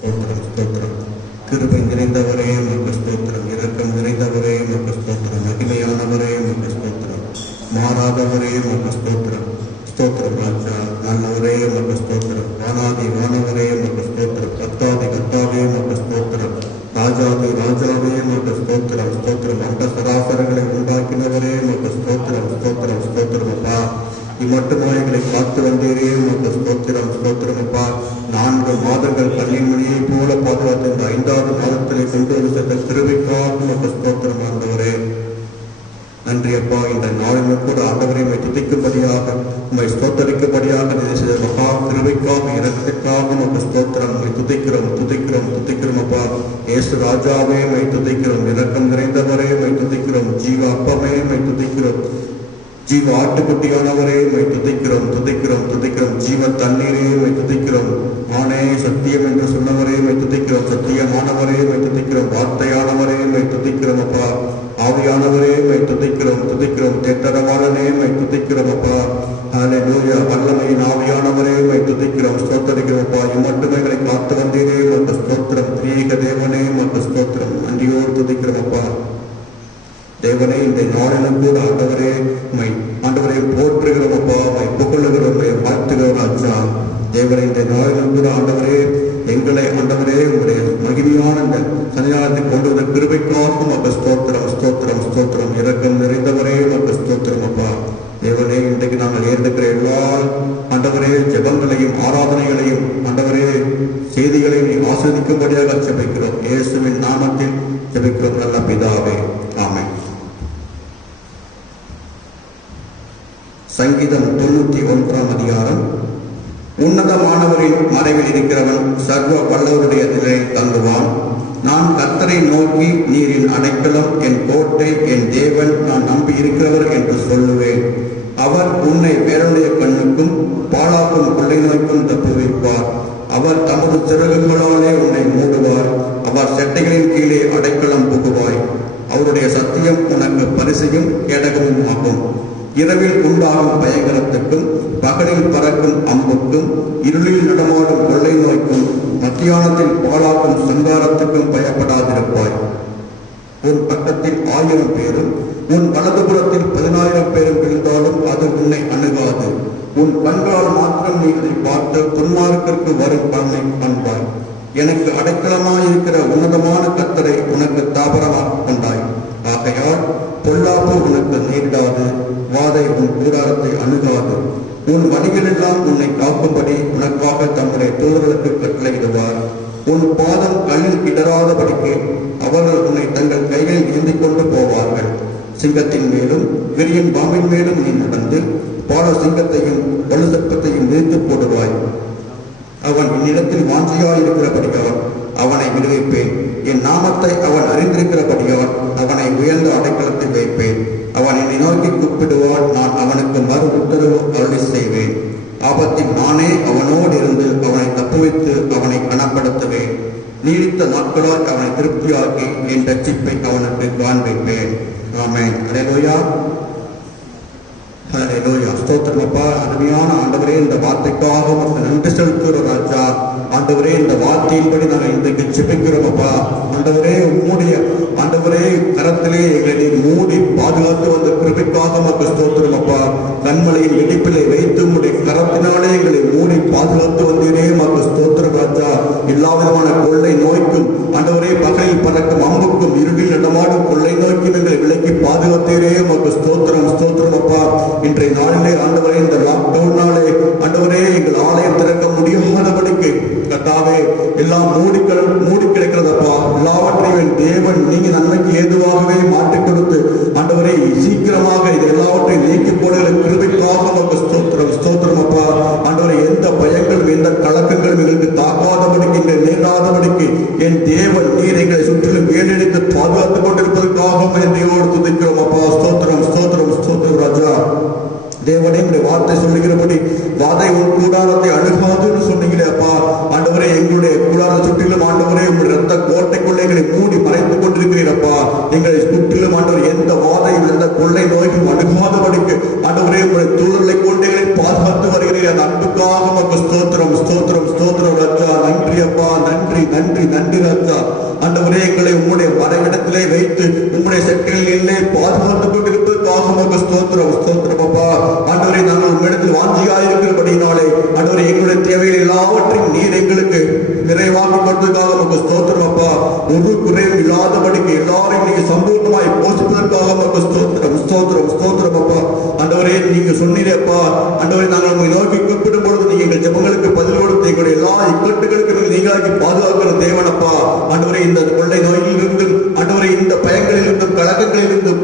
ஸ்தோத்திரம் ஸ்தோத்திரம். கிருபை நிறைந்தவரே உமக்கு ஸ்தோத்திரம். இரக்கம் நிறைந்தவரே உமக்கு ஸ்தோத்திரம். மகிமையானவரே உமக்கு ஸ்தோத்திரம். மாறாதவரே உமக்கு ஸ்தோத்திரம். ஸ்தோத்திரம் ராஜா. நல்லவரே உமக்கு ஸ்தோத்திரம். வானாதி வானவரே உமக்கு ஸ்தோத்திரம். கத்தாதி கத்தாவே உமக்கு ஸ்தோத்திரம். ராஜாதி ராஜாவே உமக்கு ஸ்தோத்திரம். ஸ்தோத்திரம். அண்ட சராசரங்களை உண்டாக்கினவரே உமக்கு ஸ்தோத்திரம். ஸ்தோத்திரம் ஸ்தோத்திரம் அப்பா. இம்மட்டுமாய்களை காத்து வந்தீரே உமக்கு ஸ்தோத்திரம். ஸ்தோத்திரம் அப்பா. 4 மாதங்கள் கண்ணின் மணியை போல பாதுகாத்து இந்த 5வது மாதத்திலே கொண்டு வந்து சென்ற கிருபைக்காக உமக்கு ஸ்தோத்திரம் ஆண்டவரே. நன்றி அப்பா. இந்த நாளிலும் கூட ஆண்டவரை உம்மை துதிக்கும்படியாக உம்மை ஸ்தோத்தரிக்கும்படியாக செய்த மகா கிருபைக்காக இரக்கத்திற்காக உமக்கு ஸ்தோத்திரம். உம்மை துதிக்கிறோம் துதிக்கிறோம் துதிக்கிறோம் அப்பா. இயேசு ராஜாவே உம்மை துதிக்கிறோம். இரக்கம் நிறைந்தவரே உம்மை துதிக்கிறோம். ஜீவ அப்பமே உம்மை துதிக்கிறோம். ஜீவ ஆட்டுக்குட்டியானவரே உம்மை துதிக்கிறோம் துதிக்கிறோம் துதிக்கிறோம். ஜீவ தண்ணீரே உம்மை துதிக்கிறோம். ஆனே சத்தியம் என்று சொன்னவரே உம்மை துதிக்கிறோம். சத்தியமானவரே உம்மை துதிக்கிறோம். வார்த்தையானவரே உம்மை துதிக்கிறோம் அப்பா. ஆவியானவரே உம்மை துதிக்கிறோம் துதிக்கிறோம். தேற்றரவாளனே உம்மை துதிக்கிறோம் அப்பா. ஹல்லேலூயா. வல்லமையின் ஆவியானவரே உம்மை துதிக்கிறோம் ஸ்தோத்தரிக்கிறோம் அப்பா. இம்மட்டுமைகளை காத்து வந்தீரே உமக்கு ஸ்தோத்திரம். திரியேக தேவனே உமக்கு ஸ்தோத்திரம். நன்றியோடு துதிக்கிறோம் அப்பா. தேவனே இந்த நாளிலும் கூட ஆண்டவரே உம்மை ஆண்டவரை போற்றுகிறோம் அப்பா. உம்மை புகழுகிறோம். உம்மை வாழ்த்துகிறோம் ராஜா. தேவனை இந்த நாளிலும் கூட ஆண்டவரே எங்களை ஆண்டவரே உங்களுடைய மகிமையான இந்த சன்னிதானத்தில் கொண்டு வந்த கிருபைக்காக உமக்கு ஸ்தோத்திரம் ஸ்தோத்திரம் ஸ்தோத்திரம். இரக்கம் நிறைந்தவரே உமக்கு ஸ்தோத்திரம் அப்பா. தேவனே இன்றைக்கு நாங்கள் ஏற்கிற எல்லா ஆண்டவரே ஜெபங்களையும் ஆராதனைகளையும் ஆண்டவரே செய்திகளையும் நீ ஆஸ்வதிக்கும்படியாக ஜெபிக்கிறோம். இயேசுவின் நாமத்தில் ஜெபிக்கிறோம் நல்ல பிதாவே. ஆமென். சங்கீதம் 91ஆம் அதிகாரம். உன்னதமானவரின் மறைவில் இருக்கிறவன் சர்வ வல்லவருடைய நிழலில் தங்குவான். நான் கர்த்தரை நோக்கி நீர் என் அடைக்கலம், என் கோட்டை, என் தேவன், நான் நம்பி இருக்கிறவர் என்று சொல்லுவேன். அவர் உன்னை வேறனுடைய கண்ணுக்கும் பாழாக்கும் கொள்ளை நோய்க்கும் தப்புவிப்பார். அவர் தமது சிறகுகளாலே உன்னை மூடுவார். அவர் செட்டைகளின் கீழே அடைக்கலம் புகுவாய். அவருடைய சத்தியம் உனக்கு பரிசையும் கேடகமும் ஆகும். இரவில் உண்டாகும் பயங்கரத்துக்கும் பகலில் பறக்கும் அம்புக்கும் இருளில் நடமாடும் கொள்ளை நோய்க்கும் மத்தியானத்தில் பாழாக்கும் சங்காரத்துக்கும் பயப்படாதிருப்பாய். உன் பக்கத்தில் 1000 பேரும் உன் வலதுபுறத்தில் 10,000 பேரும் விழுந்தாலும் அது உன்னை அணுகாது. உன் கண்களால் மாத்திரம் நீ அதை பார்த்து துன்மார்க்கிற்கு வரும் பலனை காண்பாய். எனக்கு அடைக்கலமாயிருக்கிற உன்னதமான கர்த்தரை உனக்கு தாபரமாக கொண்டாய். ஆகையால் பொல்லாப்பு உனக்கு நேரிடாது, வாதை உன் கூடாரத்தை அணுகாது. உன் வழிகளெல்லாம் உன்னை காக்கும்படி உனக்காக தம்முடைய தூதர்களுக்கு கட்டளையிடுவார். உன் பாதம் கல்லில் இடராதபடிக்கு அவர்கள் உன்னை தங்கள் கைகளில் ஏந்தி கொண்டு போவார்கள். சிங்கத்தின் மேலும் விரியன் பாம்பின் மேலும் நீ நடந்து பால சிங்கத்தையும் வலு சர்ப்பத்தையும் நிறுத்து போடுவாய். அவன் என்னிடத்தில் வாஞ்சியாயிருக்கிறபடியால் அவனை விடுவிப்பேன். என் நாமத்தை அவன் அறிந்திருக்கிறபடியால் அவனை உயர்ந்த அடைக்கலத்தில் வைப்பேன். அவன் என்னை நோக்கி கூப்பிடுவான், நான் அவனுக்கு மறு உத்தரவு அருளி செய்வேன். ஆபத்தில் நானே அவனோடு இருந்து அவனை தப்புவித்து அவனை கனப்படுத்துவேன். நீடித்த நாட்களால் அவனை திருப்தியாக்கி என் ரட்சிப்பை அவனுக்கு காண்பிப்பேன். ஆமென். ஹல்லேலூயா ஹல்லேலூயா. ஸ்தோத்திரம் அப்பா. அருமையான ஆண்டவரே, இந்த வார்த்தைக்காக உமக்கு நன்றி செலுத்துகிறோம் ராஜா. ஆண்டவரே, இந்த வார்த்தையின்படி நாங்கள் இன்றைக்கு ஜெபிக்கிறோம் அப்பா. ஆண்டவரே, உம்முடைய ஆண்டவரே கரத்திலே எங்களை மூடி பாதுகாத்து வந்த கிருபைக்காக உமக்கு ஸ்தோத்திரம் அப்பா. கண்மலையின் இடிப்பிலை வைத்து உம்முடைய கரத்தினாலே எங்களை மூடி பாதுகாத்து வந்தீரே உமக்கு ஸ்தோத்திரம் ராஜா. எல்லா விதமான கொள்ளை நோய்க்கும் ஆண்டவரே பகலில் பறக்கும் அம்புக்கும் இருளில் நடமாடும் கொள்ளை நோய்க்கும் எங்களை விலக்கி பாதுகாத்தீரே உமக்கு ஸ்தோத்திரம் ஸ்தோத்திரம் அப்பா. இன்றைய நாளிலே ஆண்டவரே, இந்த லாக்டவுனாலே ஆண்டவரே எங்கள் ஆலயம் திறக்க முடியாதபடிக்கு கர்த்தாவே எல்லாம் மூடி கிடக்கிறதப்பா. எல்லாவற்றையும் தேவன் நீங்க நன்மைக்கு ஏதுவாகவே மாற்றிக் கொடுத்து ஆண்டவரே சீக்கிரமாக இது எல்லாவற்றையும் நீக்கி போடுகிற கிருபைக்காக உமக்கு ஸ்தோத்திரம் ஸ்தோத்திரம் அப்பா. ஆண்டவரே, எந்த பயங்களும் எந்த கலக்கங்களும் எங்களுக்கு தாக்காதபடிக்கு எங்களை நேராதபடிக்கு என் தேவன் நீர் எங்களை சுற்றிலும் வேலெடுத்து பாதுகாத்துக் கொண்டிருப்பதற்காக தேவோடு துதிக்கிறோம் அப்பா. ஸ்தோத்திரம் ஸ்தோத்திரம் ஸ்தோத்திரம் ராஜா. தேவனே, உடைய வார்த்தை சொல்லுகிறபடி வாதை உன் கூடாரத்தை அணுகாதுன்னு சொன்னீங்களே அப்பா. ஆண்டவரே, எங்களுடைய கூடாரத்தை சுற்றிலும் ஆண்டவரே உங்களுடைய ரத்த கோட்டைக்குள்ளே எங்களை மூடி மறைத்துக் கொண்டிருக்கிறீரப்பா. எங்களை சுற்றிலும் ஆண்டவர் எந்த வாதையும் எந்த கொள்ளை நோய்க்கும் அணுகாதபடிக்கு ஆண்டவரே உங்களுடைய தூதர்களை கொண்டு எங்களை பாதுகாத்து வருகிறேன் பண்ணி அந்த அன்புக்காக உமக்கு ஸ்தோத்திரம் ஸ்தோத்திரம் ஸ்தோத்திரம் ராஜா. நன்றி அப்பா, நன்றி நன்றி நன்றி ராஜா. ஆண்டவரே, எங்களை உம்முடைய மறைவிடத்திலே வைத்து உம்முடைய செட்களிலே பாதுகாத்துக் கொண்டிருப்பதற்காக உமக்கு ஸ்தோத்திரம் ஸ்தோத்திரம் அப்பா. ஆண்டவரே, நாங்கள் உம்மிடத்தில் வாஞ்சியாயிருக்கிறபடினாலே ஆண்டவரே, எங்களுடைய தேவைகள் எல்லாவற்றையும் நீர் எங்களுக்கு நிறைவாக்கி கொடுத்ததுக்காக உமக்கு ஸ்தோத்திரம் அப்பா. ஒரு குறையும் இல்லாதபடிக்கு எல்லாரையும் நீங்க சம்பூர்ணமாய் போஷிப்பதற்காக உமக்கு ஸ்தோத்திரம் ஸ்தோத்திரம் ஸ்தோத்திரம் அப்பா. ஆண்டவரே, நீங்க சொன்னீரப்பா, ஆண்டவரே, நாங்கள் உங்களை நோக்கி கூப்பிடும் பொழுது நீங்க எங்கள் ஜெபங்களுக்கு பதில் கொடுத்து எங்களுடைய எல்லா இக்கட்டுகளுக்கு நீங்களாக்கி பாதுகாக்கிற தேவனப்பா. ஆண்டவரே, இந்த கொள்ளை நோயில் இருந்தும் ஆண்டவரே, இந்த பயங்களில் இருந்தும் கலக்கங்களில் இருந்தும்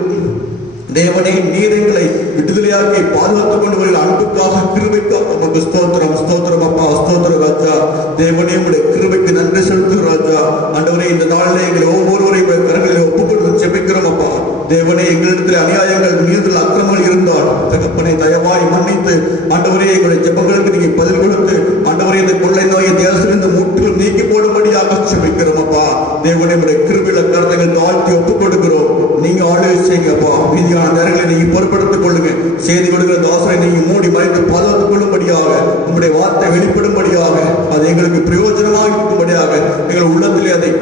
தேவனே, நீர் எங்களை விடுதலையாக்கி பாதுகாத்துக் கொண்டு வருகிற அன்புக்காக கிருபைக்காக உமக்கு ஸ்தோத்திரம் ஸ்தோத்திரம் அப்பா ஸ்தோத்திரம் ராஜா. தேவனே, உடைய கிருபைக்கு நன்றி செலுத்தும் ராஜா. ஆண்டவரே, இந்த நாளிலே எங்களை ஒவ்வொருவரையும் கரங்களில் ஒப்புக்கொண்டு ஜெபிக்கிறோம் அப்பா. தேவனே, எங்களிடத்தில் அநியாயங்கள் மீறுதல் அக்கிரமங்கள் இருந்தால் தகப்பனை தயவாய் மன்னித்து ஆண்டவரே, எங்களுடைய ஜெபங்களுக்கு நீங்க பதில் கொடுத்து ஆண்டவரே, இந்த கொள்ளை நோயை தேசத்திலிருந்து முற்றிலும் நீக்கி போடும்படியாக ஜெபிக்கிறோம் அப்பா. தேவனே, உடைய கிருபையில கருத்துகள் தாழ்த்தி ஒப்புக் கொடுக்கிறோம். நீங்க ஆளுகை செய்யுங்கப்பா. மீதியான நேரங்களை நீங்க பொறுப்படுத்திக் கொள்ளுங்க. செய்தி கொடுக்கிற தாசரை நீங்க மூடி மறைத்து பாதுகாத்துக் கொள்ளும்படியாக, உங்களுடைய வார்த்தை வெளிப்படும்படியாக, அது எங்களுக்கு பிரயோஜனமாக இருக்கும்படியாக எங்கள் உள்ளத்திலே அதை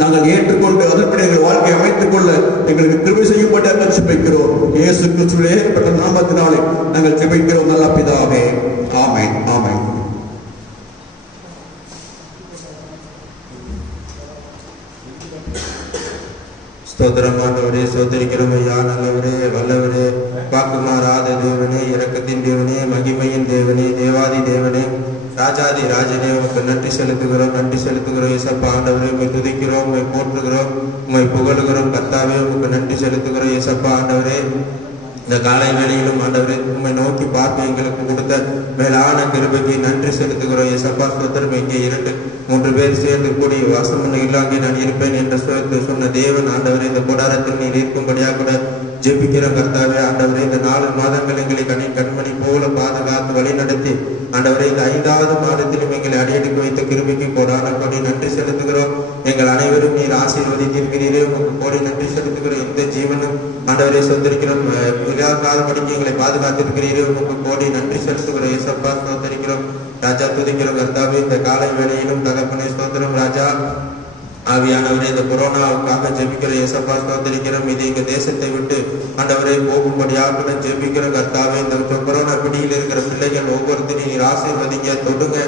நாங்கள் ஏற்றுக்கொண்டு அதன்படி எங்கள் வாழ்க்கையை அமைத்துக் கொள்ள எங்களுக்கு கிருபை செய்யும்படியாக ஜெபிக்கிறோம். இயேசு கிறிஸ்துவின் ஏற்பட்ட நாமத்தினாலே நாங்கள் ஜெபிக்கிறோம் நல்ல பிதாவே. ஆமென் ஆமென். ஸ்தோத்திரம் ஆண்டவரே, ஸ்தோத்திரிக்கிறோம் ஐயா. நல்லவரே, வல்லவரே, வாக்குமாறாத தேவனே, இரக்கத்தின் தேவனே, மகிமையின் தேவனே, தேவாதி தேவனே, ராஜாதி ராஜனே, உமக்கு நன்றி செலுத்துகிறோம் நன்றி செலுத்துகிறோம். இயேசப்பா ஆண்டவரே, உம்மை துதிக்கிறோம், உம்மை போற்றுகிறோம், உம்மை புகழுகிறோம். கர்த்தாவே, உமக்கு நன்றி செலுத்துகிறோம். இயேசப்பா ஆண்டவரே, இந்த காலை வேளையிலும் ஆண்டவரே உம்மை நோக்கி பார்த்து எங்களுக்கு கொடுத்த மேலான கிருபைக்கு நன்றி செலுத்துகிறோம். இயேசப்பா ஸ்தோத்திரம். இங்கே 2-3 பேர் சேர்ந்து கூடி வாசம் பண்ண இல்லாங்கே நான் இருப்பேன் என்று சொன்ன தேவன் ஆண்டவரே, இந்த கூடாரத்தில் நீர் இருக்கும்படியாக கூட ஜெபிக்கிறோம். கர்த்தாவே ஆண்டவரே, இந்த 4 மாதங்கள் எங்களை கண்மணி போல பாதுகாத்து வழி நடத்தி ஆண்டவரே, இந்த 5வது மாதத்திலும் எங்களை அடியெடுக்க வைத்த கிருபைக்கு கோடான கோடி நன்றி செலுத்துகிறோம். எங்கள் அனைவரும் நீர் ஆசீர்வதித்திருக்கிறீரே, உங்களுக்கு கோடி நன்றி செலுத்துகிறோம். இந்த ஜீவனும் ஆண்டவரே சொந்தரிக்கிறோம், இல்லாதபடிக்கு எங்களை பாதுகாத்திருக்கிறீரே, உங்களுக்கு கோடி நன்றி செலுத்துகிறோம். இயேசப்பா ஸ்தோத்திரிக்கிறோம் ராஜா, துதிக்கிறோம். கர்த்தாவே, இந்த காலை வேளையிலும் தகப்பனே ஸ்தோத்திரம் ராஜா. ஆவியானவரே, இந்த கொரோனாவுக்காக ஜெபிக்கிற இயேசப்பா ஸ்தோத்திரிக்கிறோம். இது எங்க தேசத்தை விட்டு ஆண்டவரே போகும்படியாக ஜெபிக்கிறோம். கர்த்தாவே, இந்த கொரோனா பிடியில் இருக்கிற பிள்ளைகள் ஒவ்வொருத்தரையும் நீர் ஆசீர்வதிங்க, தொடுங்க.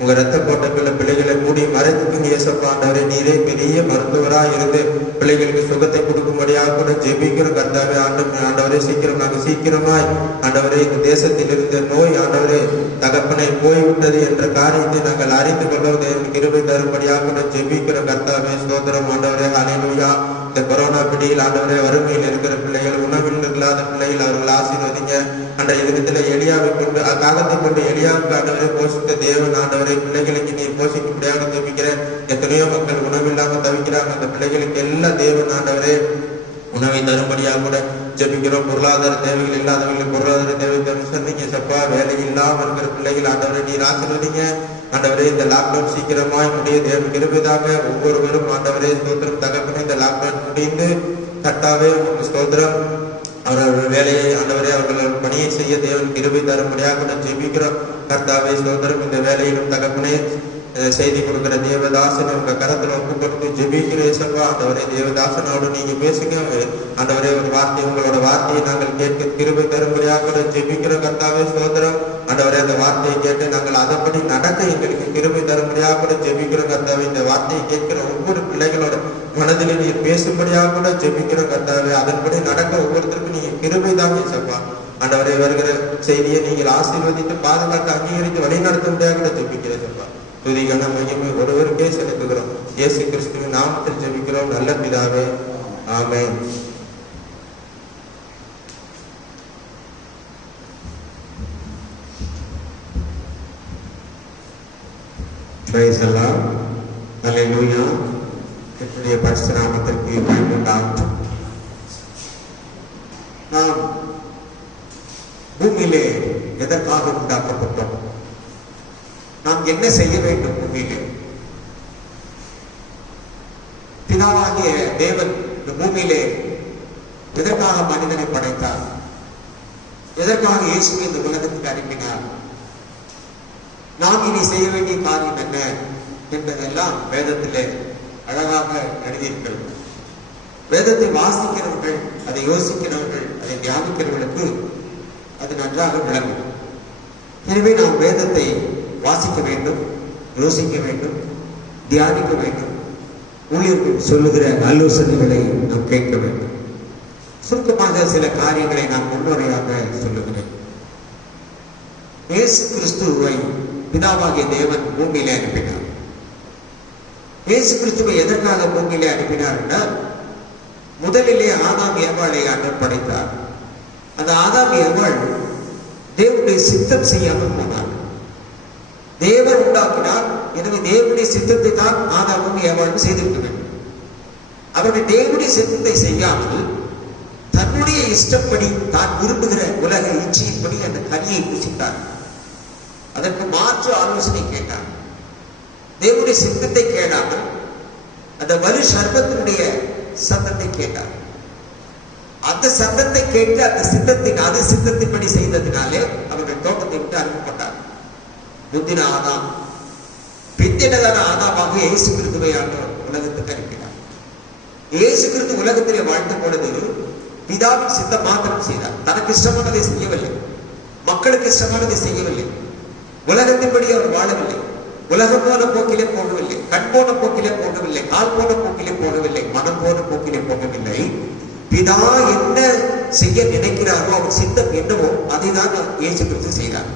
உங்க ரத்த கோட்டைக்குள்ள பிள்ளைகளை மூடி மறைத்துக்குங்க இயேசப்பா. ஆண்டவரே, நீரே பெரிய மருத்துவராக இருந்து பிள்ளைகளுக்கு சுகத்தை கொடுக்கும்படியாக கூட ஜெபிக்கிறோம். கர்த்தாவே ஆண்டவரே, சீக்கிரமாய் ஆண்டவரே, இந்த தேசத்தில் இருந்த நோய் ஆண்டவரே தகப்பனை போய்விட்டது என்ற காரியத்தை நாங்கள் அறிந்து கொள்வதற்கு கிருபை தரும்படியாக கூட ஜெபிக்கிறோம். கர்த்தாவே ஸ்தோத்திரம் ஆண்டவரே. ஹல்லேலூயா. இந்த கொரோனா பிடியில் ஆண்டவரே வறுமையில் இருக்கிற பிள்ளைகள், உணவில் இல்லாத பிள்ளைகள், அவர்கள் ஆசீர்வதிங்க. அன்றைய தினத்துல எலியாவை கொண்டு காகத்தை கொண்டு எலியாவுக்கு ஆண்டவரை போஷித்த தேவன் ஆண்டவரை, பிள்ளைகளுக்கு நீர் போஷிக்கும்படியாக ஜெபிக்கிறேன். எத்தனையோ மக்கள் உணவில்லாம தவிக்கிறாங்க. அந்த பிள்ளைகளுக்கு எல்லாம் தேவன் ஆண்டவரே உணவை தரும்படியாக கூட ஜெபிக்கிறோம். பொருளாதார தேவைகள் இல்லாதவர்களுக்கு பொருளாதார தேவை சந்திங்க சப்பா. வேலை இல்லாமல் இருக்கிற பிள்ளைகள் ஆண்டவரை நீர் ஆசீர்வதிங்க. ஆண்டவரே, இந்த லாக்டவுன் சீக்கிரமாய் முடிய தேவ கிருபையாக ஒவ்வொருவரும் ஆண்டவரே ஸ்தோத்திரம் தகப்பனே, இந்த லாக்டவுன் முடிந்து கர்த்தாவே உங்களுக்கு ஸ்தோத்திரம். அவர்கள் வேலையை ஆண்டவரே அவர்கள் பணியை செய்ய தேவன் கிருபை தரும்படியாக ஜெபிக்கிறோம். கர்த்தாவே ஸ்தோத்திரம். இந்த வேலையிலும் தகப்பனே செய்தி கொடுக்கிற தேவதாசன் உங்க கரத்துல ஒப்பு கொடுத்து ஜெபிக்கிற இயேசப்பா. ஆண்டவரே, தேவதாசனோடு நீங்க பேசுங்க ஆண்டவரே. ஒரு வார்த்தை, உங்களோட வார்த்தையை நாங்கள் கேட்க கிருபை தரும்படியாக ஜெபிக்கிறோம். கர்த்தாவே ஸ்தோத்திரம். ஆண்டவரே, அந்த வார்த்தையை கேட்டு நாங்கள் அதன்படி நடக்க எங்களுக்கு கிருபை தரும்படியாக கூட ஜெபிக்கிறோம். கர்த்தாவே, இந்த வார்த்தையை கேட்கிற ஒவ்வொரு பிள்ளைகளோட மனதிலே நீர் பேசும்படியாக கூட ஜெபிக்கிறோம். கர்த்தாவே, அதன்படி நடக்க ஒவ்வொருத்தருக்கும் நீங்க கிருபை தான் இயேசப்பா. ஆண்டவரே, வருகிற செய்தியை நீங்கள் ஆசீர்வதித்து பாதுகாத்து அங்கீகரித்து வழி நடத்த முடியாது கூட ஜெபிக்கிறேன் சப்பா. துதி கன மகிமை ஒருவருக்கே செலுத்துகிறோம். இயேசு கிறிஸ்துவின் நாமத்தில் ஜெபிக்கிறோம் நல்ல பிதாவே. ஆமென். Praise the Lord. Hallelujah. கர்த்தருடைய பரிசுத்த நாமத்திற்கு மகிமை உண்டாகட்டும். நாம் பூமியிலே எதற்காக உண்டாக்கப்பட்டோம்? நாம் என்ன செய்ய வேண்டும் பூமியிலே? பிதாவாகிய தேவன் இந்த பூமியிலே எதற்காக மனிதனை படைத்தார்? எதற்காக இயேசுவை இந்த உலகத்துக்கு அனுப்பினார்? நாம் இனி செய்ய வேண்டிய காரியம் என்ன என்பதெல்லாம் வேதத்திலே அழகாக எழுதியிருக்கிறது. வேதத்தை வாசிக்கிறவர்கள், அதை யோசிக்கிறவர்கள், அதை தியானிக்கிறவர்களுக்கு அது நன்றாக விளங்கும். எனவே நாம் வேதத்தை வாசிக்க வேண்டும், யோசிக்க வேண்டும், தியானிக்க வேண்டும். ஊழியர்கள் சொல்லுகிற ஆலோசனைகளை நாம் கேட்க வேண்டும். சுருக்கமாக சில காரியங்களை நான் முன்னுரையாக சொல்லுகிறேன். இயேசு கிறிஸ்துவை பிதாவாகிய தேவன் பூமியிலே அனுப்பினார். இயேசு கிறிஸ்துவை எதற்காக பூமியிலே அனுப்பினார் என்றால், முதலிலே ஆதாம் ஏவாளை ஆண்டவர் படைத்தார். அந்த ஆதாம் ஏவாள் தேவனுடைய சித்தம் செய்யாமல் போனார். தேவன் உண்டாக்கினார். எனவே தேவனுடைய சித்தத்தை தான் ஆதாமும் ஏவாளும் செய்திருக்க வேண்டும். அவர்கள் தேவனுடைய சித்தத்தை செய்யாமல் தன்னுடைய இஷ்டப்படி தான் விரும்புகிற உலக இச்சையின்படி அந்த கனியை புசித்தார். அதற்கு மாற்று ஆலோசனை கேட்டார். தேவனுடைய சித்தத்தை கேளாமல் அந்த வலு சர்பத்தினுடைய சத்தத்தை கேட்டார். அந்த சத்தத்தை கேட்டு அந்த சித்தத்தின்படி செய்ததினாலே அவர்கள் தோட்டத்தை விட்டு அனுப்பப்பட்டார். முந்தின ஆதாம், பிந்தினதான ஆதாமாக இயேசு கிறிஸ்துவை ஆண்டவர் உலகத்துக்கு அனுப்பினார். இயேசு கிறிஸ்து உலகத்திலே வாழ்ந்த பொழுது பிதாவின் சித்தம் மாத்திரம் செய்தார். தனக்கு இஷ்டமானதை செய்யவில்லை, மக்களுக்கு இஷ்டமானதை செய்யவில்லை. உலகத்தின்படி அவர் வாழவில்லை. உலகம் போன போக்கிலே போகவில்லை, கண் போன போக்கிலே போகவில்லை, கால் போன போக்கிலே போகவில்லை, மனம் போன போக்கிலே போகவில்லை. பிதா என்ன செய்ய நினைக்கிறாரோ, அவர் சித்தம் என்னவோ அதை தான் இயேசு கிறிஸ்து செய்தார்.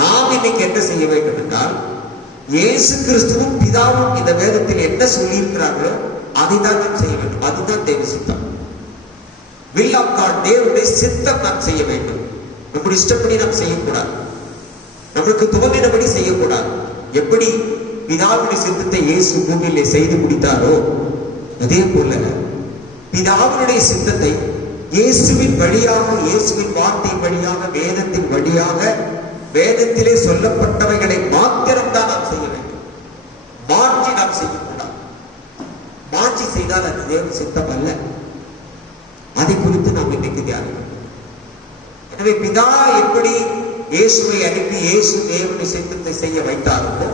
நாம் இன்னைக்கு என்ன செய்ய வேண்டும் என்றால், இயேசு கிறிஸ்துவும் பிதாவும் இந்த வேதத்தில் என்ன சொல்லியிருக்கிறார்களோ அதை தான் நாம் செய்ய வேண்டும். அதுதான் தேவ சித்தம். வில் ஆஃப் காட், தேவனுடைய சித்தம் நாம் செய்ய வேண்டும். நம்முடைய இஷ்டப்படி நாம் செய்யக்கூடாது, நம்மளுக்கு தோன்றினபடி செய்யக்கூடாது. எப்படி பிதாவுடைய சித்தத்தை இயேசு பூமியிலே செய்து முடித்தாரோ, அதே போல பிதாவுடைய சித்தத்தை இயேசுவின் வழியாக, இயேசுவின் வார்த்தை வழியாக, வேதத்தின் வழியாக, வேதத்திலே சொல்லப்பட்டவைகளை மாத்திரம் தான் நாம் செய்ய வேண்டும். மாற்றி நாம் செய்யக்கூடாது. மாற்றி செய்தால் அது தேவ சித்தம் அல்ல. அதை குறித்து நாம் இன்னைக்கு தியானிக்கிறோம். எனவே பிதா எப்படி இயேசுவை அனுப்பி இயேசு தேவனுடைய சித்தத்தை செய்ய வைத்தாரோ,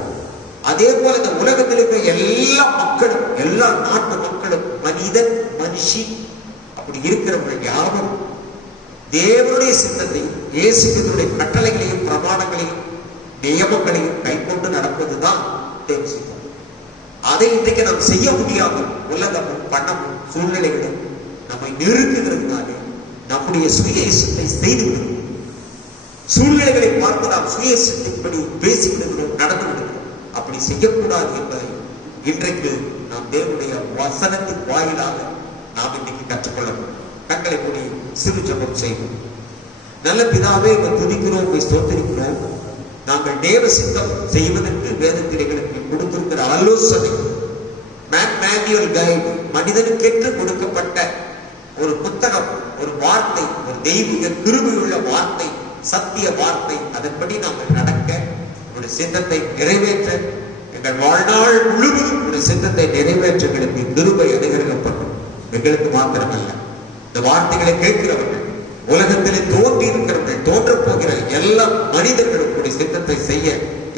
அதே போல இந்த உலகத்தில் இருக்கிற எல்லா மக்களும், எல்லா நாட்டு மக்களும், மனிதன் மனுஷி அப்படி இருக்கிறவர்கள் யாரும் தேவனுடைய சித்தத்தை, இயேசு கிறிஸ்துவினுடைய கட்டளைகளையும் பிரமாணங்களையும் நியமங்களையும் கைக்கொண்டு நடப்பதுதான் தேவ சித்தம். அதை இன்றைக்கு நாம் செய்ய முடியாமல் உலகமும் பணமும் சூழ்நிலைகளும் நம்மை நெருக்குகிறதுனாலே நம்முடைய சுயேசத்தை செய்து விடுகிறோம். சூழ்நிலைகளை பார்த்து நாம் சுயேசத்தின்படி பேசிவிடுகிறோம், நடந்து விடுகிறோம். அப்படி செய்யக்கூடாது என்பதை இன்றைக்கு நாம் தேவனுடைய வசனத்தின் வாயிலாக நாம் இன்றைக்கு கற்றுக்கொள்ளணும். கண்களை மூடி சிறு ஜெபம் செய்வோம். நல்ல பிதாவே, துதிக்கிறோம், ஸ்தோத்திரிக்கிறோம். நாங்கள் தேவ சித்தம் செய்வதற்கு வேதத்தில் எங்களுக்கு கொடுத்திருக்கிற ஆலோசனை, மேனுவல் கைடு, மனிதனுக்கென்று கொடுக்கப்பட்ட ஒரு புத்தகம், ஒரு வார்த்தை, ஒரு தெய்வீக கிருபையுள்ள வார்த்தை, சத்திய வார்த்தை. அதன்படி நாங்கள் நடக்க, ஒரு சித்தத்தை நிறைவேற்ற, எங்கள் வாழ்நாள் முழுவதும் ஒரு சித்தத்தை நிறைவேற்ற எங்களுக்கு கிருபை அனுகிரகப்படும். எங்களுக்கு மாத்திரமல்ல, இந்த வார்த்தைகளை கேட்கிறவர்கள், உலகத்திலே தோன்றி இருக்கிறவர்கள், தோன்ற போகிற எல்லா மனிதர்களும் ஒரு சித்தத்தை செய்ய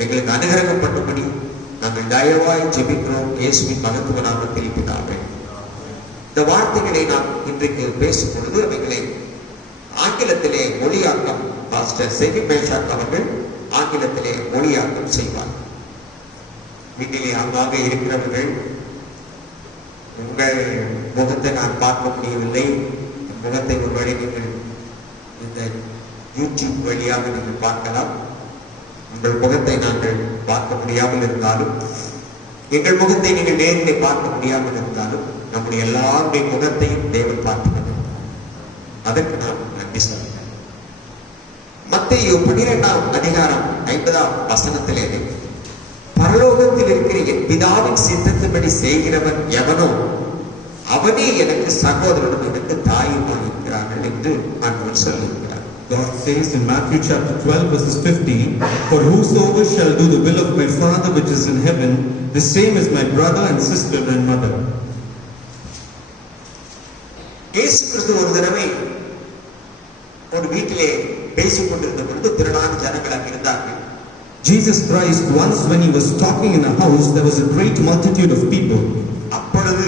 எங்களுக்கு அனுகிரகப்பட்டபடி நாங்கள் தயவாய் ஜெபிக்கிறோம். இயேசுவின் மகத்துவ நாமத்தில் பிதாவே. இந்த வார்த்தைகளை நாம் இன்றைக்கு பேசும் பொழுது அவைகளை ஆங்கிலத்திலே மொழியாக்கம் பாஸ்டர் செவி மேஷாக் அவர்கள் ஆங்கிலத்திலே மொழியாக்கம் செய்வார். வீட்டிலே அங்காக இருக்கிறவர்கள், உங்கள் முகத்தை நான் பார்க்க முடியவில்லை, முகத்தை ஒருவேளை நீங்கள் இந்த யூடியூப் வழியாக நீங்கள் பார்க்கலாம். உங்கள் முகத்தை நாங்கள் பார்க்க முடியாமல் இருந்தாலும், எங்கள் முகத்தை நீங்கள் நேரிலே பார்க்க முடியாமல் இருந்தாலும், நம்முடைய எல்லாருடைய முகத்தையும் தேவன் பார்த்துக்கணும். அதற்கு நாம் நன்றி சொல்லுங்கள். மத்தேயு 12ஆம் அதிகாரம் 50ஆம் வசனத்திலே, பரலோகத்தில் இருக்கிற என் பிதாவின் சித்தத்தின்படி செய்கிறவன் எவனோ அவனே எனக்கு சகோதரனும் எனக்கு தாயுமாய் இருக்கிறார்கள் என்று ஆண்டவர் சொல்லுகிறார். God says in Matthew chapter 12 verses 50, for whosoever shall do the will of my Father which is in heaven, the same is my brother and sister and mother. இயேசு கிறிஸ்து ஒரு தடவை ஒரு வீட்டிலே பேசிக் கொண்டிருந்த பொழுது திரளான ஜனங்கள் அங்கு இருந்தார்கள். Jesus Christ, once when he was talking in a house, there was a great multitude of people. அப்பொழுது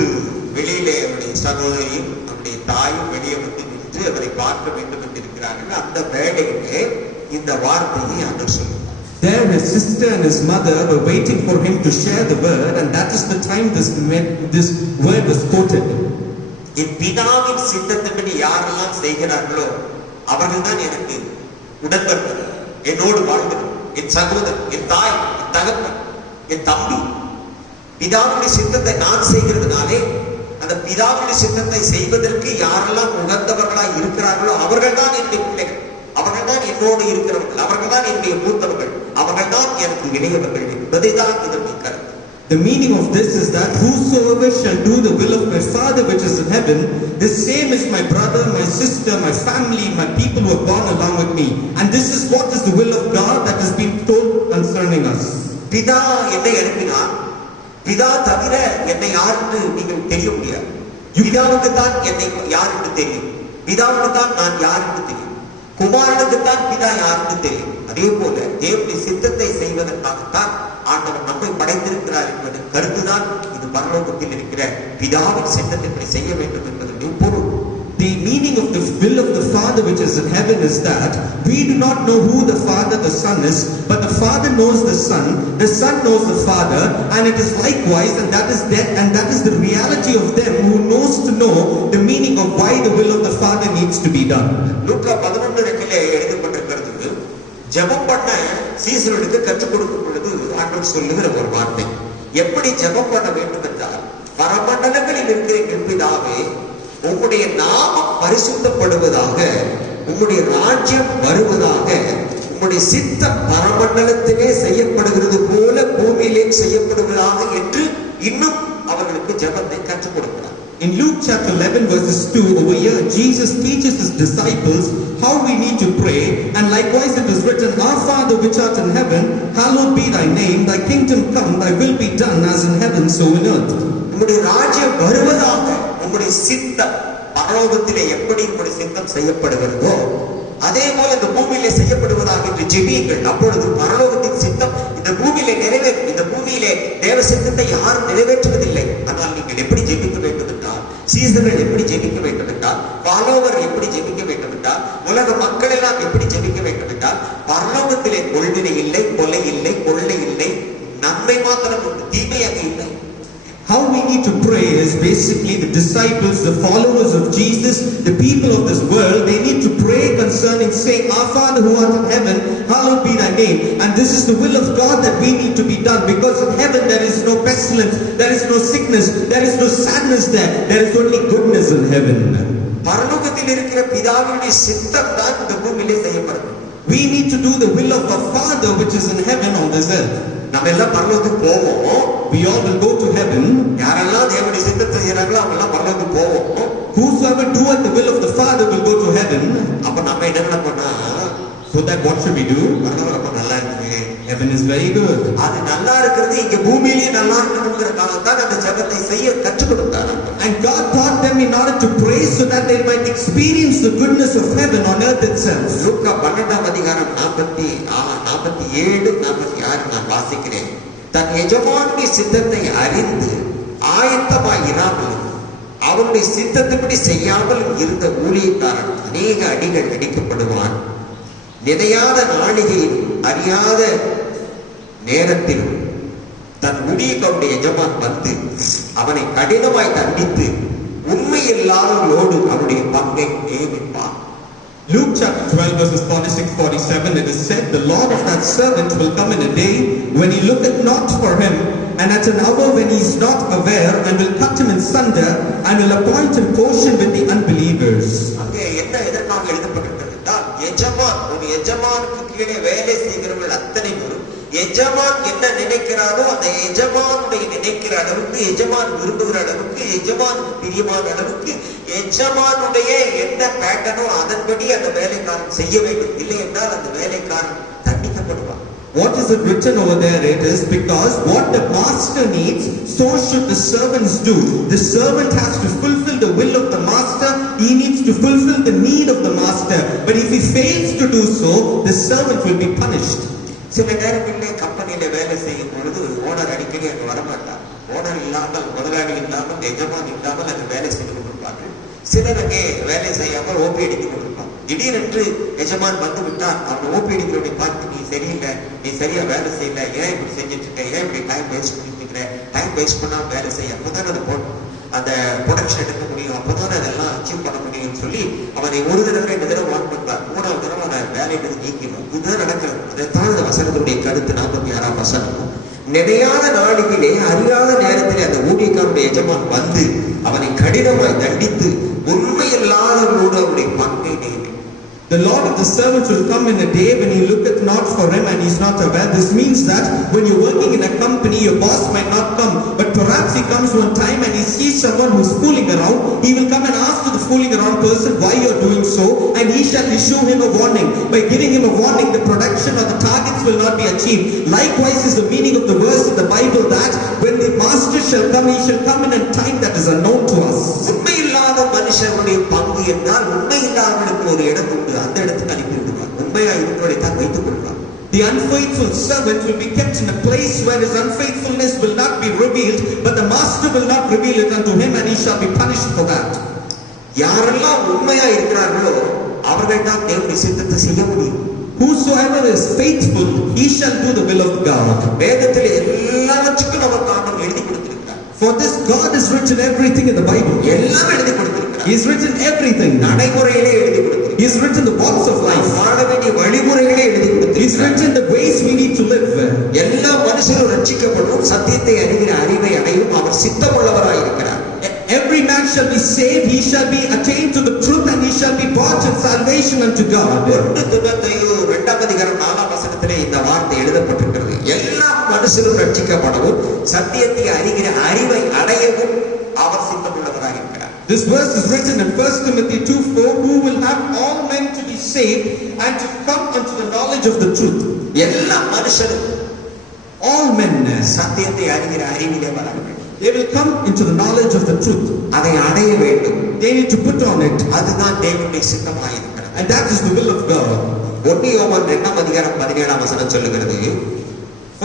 வெளியிலே அவருடைய சகோதரியும் அவருடைய தாயும் வெளியே வந்து நின்று அவரை பார்க்க வேண்டும் என்று இருக்கிறார்கள். அந்த வேளையிலே இந்த வார்த்தையை ஆண்டவர் சொல்லுவார். There his sister and his mother were waiting for him to share the word, and that is the time this word was quoted. என் பிதாவின் சித்தத்தின்படி யாரெல்லாம் செய்கிறார்களோ அவர்கள்தான் எனக்கு உடன்படுத்தல், என்னோடு வாழ்கிறது, என் சகோதரன், என் தாய், என் தகப்பன், என் தம்பி. பிதாவுடைய சித்தத்தை நான் செய்கிறதுனாலே அந்த பிதாவுடைய சித்தத்தை செய்வதற்கு யாரெல்லாம் உகந்தவர்களாய் இருக்கிறார்களோ அவர்கள் தான் என்னுடைய பிள்ளைகள், அவர்கள் தான் என்னோடு இருக்கிறவர்கள், அவர்கள் தான் என்னுடைய மூத்தவர்கள், அவர்கள் தான் எனக்கு இணையவர்கள் என்பதைதான் இதனுடைய கருத்து. The meaning of this is that whosoever shall do the will of my Father which is in heaven, the same is my brother, my sister, my family, my people who are born along with me. And this is what is the will of God that has been told concerning us. பிதா என்னை அனுப்பினார், பிதா தவிர என்னை யாருக்கு நீங்கள் தெரிய முடியாது. பிதாவுக்கு தான் என்னை யார் என்று தெரியும், பிதாவுக்கு தான் நான் யார் என்று தெரியும், குமாரனுக்கு தான் பிதா யார் என்று தெரியும். அதே போல தேவனுடைய சித்தத்தை செய்வதற்காகத்தான் ஆண்டவர் நம்மை படைத்திருக்கிறார் என்பது கருத்துதான் இது பரலோகத்தில் இருக்கிற பிதாவின் சித்தத்தை செய்ய வேண்டும் என்பதனுடைய பொருள். The meaning of the will of the Father which is in heaven is that we do not know who the Father, the Son is, but the Father knows the Son knows the Father, and it is likewise, and that is the reality of them who knows to know the meaning of why the will of the Father needs to be done. லூக்கா 11:2 எழுதப்பட்டிருக்கிறது, ஜெபம் பண்ண சீசர்களுக்கு கற்றுக் கொடுக்கும் பொழுது ஆண்டவர் சொல்லுகிற ஒரு வார்த்தை, எப்படி ஜெபம் பண்ண வேண்டும் என்றால், பரமண்டலங்களில் இருக்கிற எங்கள் பிதாவே, உம்முடைய நாமம் பரிசுத்தப்படுவதாக, உம்முடைய ராஜ்யம் வருவதாக, உம்முடைய சித்தம் பரமண்டலத்திலே செய்யப்படுகிறது போல பூமியிலே செய்யப்படுவதாக என்று இன்னும் அவர்களுக்கு ஜெபத்தை கற்றுக் கொடுக்கிறார். In Luke chapter 11 verses 2 over here, Jesus teaches his disciples how we need to pray, and likewise it is written, Our Father which art in heaven, hallowed be thy name, thy kingdom come, thy will be done as in heaven so in earth. உம்முடைய ராஜ்யம் வருவதாக, உம்முடைய சித்தம் பரலோகத்திலே எப்படி உம்முடைய சித்தம் செய்யப்படுகிறதோ அதே போல இந்த பூமியிலே செய்யப்படுவதாக என்று ஜெபியுங்கள். அப்பொழுது பரலோகத்தின் சித்தம் இந்த பூமியிலே நிறைவேறும். இந்த பூமியிலே தேவ சித்தத்தை யாரும் நிறைவேற்றுவதில்லை. ஆனால் நீங்கள் எப்படி ஜெபிக்க வேண்டும் என்றால், சீசர்கள் எப்படி ஜெபிக்க வேண்டும் என்றால், ஃபாலோவர் எப்படி ஜெபிக்க வேண்டும் என்றால், உலக மக்கள் எல்லாம் எப்படி ஜெபிக்க வேண்டும் என்றால், பரலோகத்திலே கொள்வினை இல்லை, கொலை இல்லை, கொள்ளை இல்லை, நன்மை மாத்திரம் உண்டு, தீமை அங்கே இல்லை. How we need to pray is basically the disciples, the followers of Jesus, the people of this world, they need to pray concerning saying, Our Father who art in heaven, hallowed be thy name. And this is the will of God that we need to be done, because in heaven there is no pestilence, there is no sickness, there is no sadness there is only goodness in heaven. பரலோகத்தில் இருக்கிற பிதாவினுடைய சித்தம் தான் இந்த பூமியிலே செய்யப்படும். We need to do the will of our Father which is in heaven on this earth. நம்ம எல்லாம் பரலோகத்துக்கு போவோம். We all will go to heaven. யாரெல்லாம் தேவனுடைய சித்தத்தை செய்யறாங்களோ அவங்க எல்லாம் பரலோகத்துக்கு போவோம். Whosoever doeth the will of the Father will go to heaven. அப்ப நம்ம என்ன பண்ணா, so that what should we do? பரலோகம் ரொம்ப நல்லா இருக்கு, heaven is very good. அது நல்லா இருக்கிறது இங்க பூமியிலேயே நல்லா இருக்கணும்ங்கறதுக்காக தான் அந்த ஜெபத்தை செய்ய கற்றுக் கொடுத்தார். And God taught them in order to pray so that they might experience the goodness of heaven on earth itself. லூக்கா 12:47-46 நான் வாசிக்கிறேன். தன் எஜமானுடைய சித்தத்தை அறிந்து ஆயத்தமாய் இராமலும் அவருடைய சித்தத்தின்படி செய்யாமலும் இருந்த ஊழியக்காரன் அநேக அடிகள் அடிக்கப்படுவான். நினையாத நாளிகையில் அறியாத நேரத்திலும் தன் ஊழியக்காரனுடைய எஜமான் வந்து அவனை கடினமாய் தண்டித்து உண்மையில்லாதவர்களோடு அவருடைய பங்கை நியமிப்பான். Luke chapter 12 verses 46-47, it is said, The Lord of that servant will come in a day when he looketh not for him, and at an hour when he is not aware, and will cut him in sunder, and will appoint him portion with the unbelievers. அங்கே என்ன எதற்காக எழுதப்பட்டிருக்கிறது என்றால், எஜமான், ஒரு எஜமானுக்கு கீழே வேலை செய்கிறவர்கள் அத்தனை பேரும் எஜமான் என்ன நினைக்கிறாரோ அந்த எஜமானுடைய நினைக்கிற அளவுக்கு, எஜமான் விரும்புகிற அளவுக்கு, எஜமானுக்கு பிரியமான அளவுக்கு, எஜமானுடைய என்ன பேட்டர்னோ அதன்படி அந்த வேலைக்காரன் செய்ய வேண்டும். இல்லை என்றால் அந்த வேலைக்காரன் தண்டிக்கப்படுவான். What is it written over there? It is because what the master needs, so should the servants do. The servant has to fulfill the will of the master. He needs to fulfill the need of the master. But if he fails to do so, the servant will be punished. சில நேரங்களிலே கம்பெனியில வேலை செய்யும் பொழுது owner அடிக்கடி அங்க வரமாட்டார். Owner இல்லாமல், முதலாளி இல்லாமல், எஜமான் இல்லாமல் அங்கு வேலை செய்து கொண்டிருப்பார்கள். சிலர் அங்கே வேலை செய்யாமல் ஓபி அடித்துக் கொண்டிருப்பார். திடீரென்று எஜமான் வந்து விட்டால் அவன் ஓபி அடிக்கிறவனை பார்த்து, நீ சரியில்லை, நீ சரியா வேலை செய்யல, ஏன் இப்படி செஞ்சுட்டு இருக்க, ஏன் இப்படி டைம் வேஸ்ட் பண்ணிட்டு இருக்கிற, டைம் வேஸ்ட் பண்ணாம வேலை செய்ய, அப்பதான் அது அந்த ப்ரொடக்ஷன் எடுக்க முடியும், அப்பதான் அதெல்லாம் அச்சீவ் பண்ண முடியும்னு சொல்லி அவனை ஒரு தடவை 2 தடவை வான் பண்றார். 3வது தடவை அவனை வேலையிலிருந்து நீக்கிடும். இதுதான் நடக்கிறது. அதைத்தான் இந்த வசனத்துடைய கருத்து. 46ஆம் வசனம், நினையாத நாளிலே அறியாத நேரத்தில் அந்த ஊழியக்காரனுடைய எஜமான் வந்து அவனை கடினமாய் தண்டித்து உண்மையில்லாதவர்களோடு அவருடைய பங்கை நேரும். The Lord of the servants will come in a day when he looketh not for him and he is not aware. This means that when you're working in a company, your boss might not come, but perhaps he comes one time and he sees someone who's fooling around. He will come and ask to the fooling around person why you're doing so, and he shall issue him a warning. By giving him a warning, the production or the targets will not be achieved. Likewise is the meaning of the verse in the Bible that when the master shall come, he shall come in a time that is unknown to us. உண்மையில்லாத மனுஷனுடைய பங்கு என்றால் உண்மையில்லாதவர்களுக்கு ஒரு இடம் உண்டு, அந்த இடத்துக்கு அனுப்பி விடுவார். உண்மையா இருக்கிறவரை தான் வைத்துக் கொள்வார். The unfaithful servant will be kept in a place where his unfaithfulness will not be revealed, but the master will not reveal it unto him, and he shall be punished for that. யாரெல்லாம் உண்மையா இருக்கிறார்களோ அவர்கள் தான் தேவனுடைய சித்தத்தை செய்ய முடியும். Whosoever is faithful, he shall do the will of God. வேதத்தில் எல்லாவற்றுக்கும் நமக்கு ஆண்டவர் எழுதி கொடுத்திருக்கிறார். For this God has written everything in the Bible. எல்லாம் எழுதி கொடுத்திருக்கிறார். He's written everything. நடைமுறையிலே எழுதி கொடுத்திருக்கிறார். He's written the walks of life. வாழ வேண்டிய வழிமுறைகளை எழுதி கொடுத்திருக்கிறார். He's written the ways we need to live. எல்லா மனுஷரும் ரட்சிக்கப்படும், சத்தியத்தை அறிகிற அறிவை அடையும் அவர் சித்தமுள்ளவராய் இருக்கிறார். Every man shall be saved, he shall be attained to the truth, and he shall be brought in salvation unto God. 2 வசனத்திலே இந்த வார்த்தை எழுதப்பட்டிருக்கிறது. எல்லா மனுஷரும் ரட்சிக்கப்படவும் சத்தியத்தை அறிகிற அறிவை அடையவும் அவர் சித்தமுள்ளவராக இருக்கிறார். This verse is written in 1 Timothy 2:4, who will have all men to be saved and to come unto the knowledge of the truth. எல்லா மனுஷரும் All men சத்தியத்தை அறிகிற அறிவிலே வர வேண்டும். they will come into the knowledge of the truth. அதை அடைய வேண்டும். They need to put on it, அதுதான் தேவனுடைய சித்தமாய் இருக்கிறது. and that is the will of God. 1 யோவான் 2:17 வசனம் சொல்லுகிறது,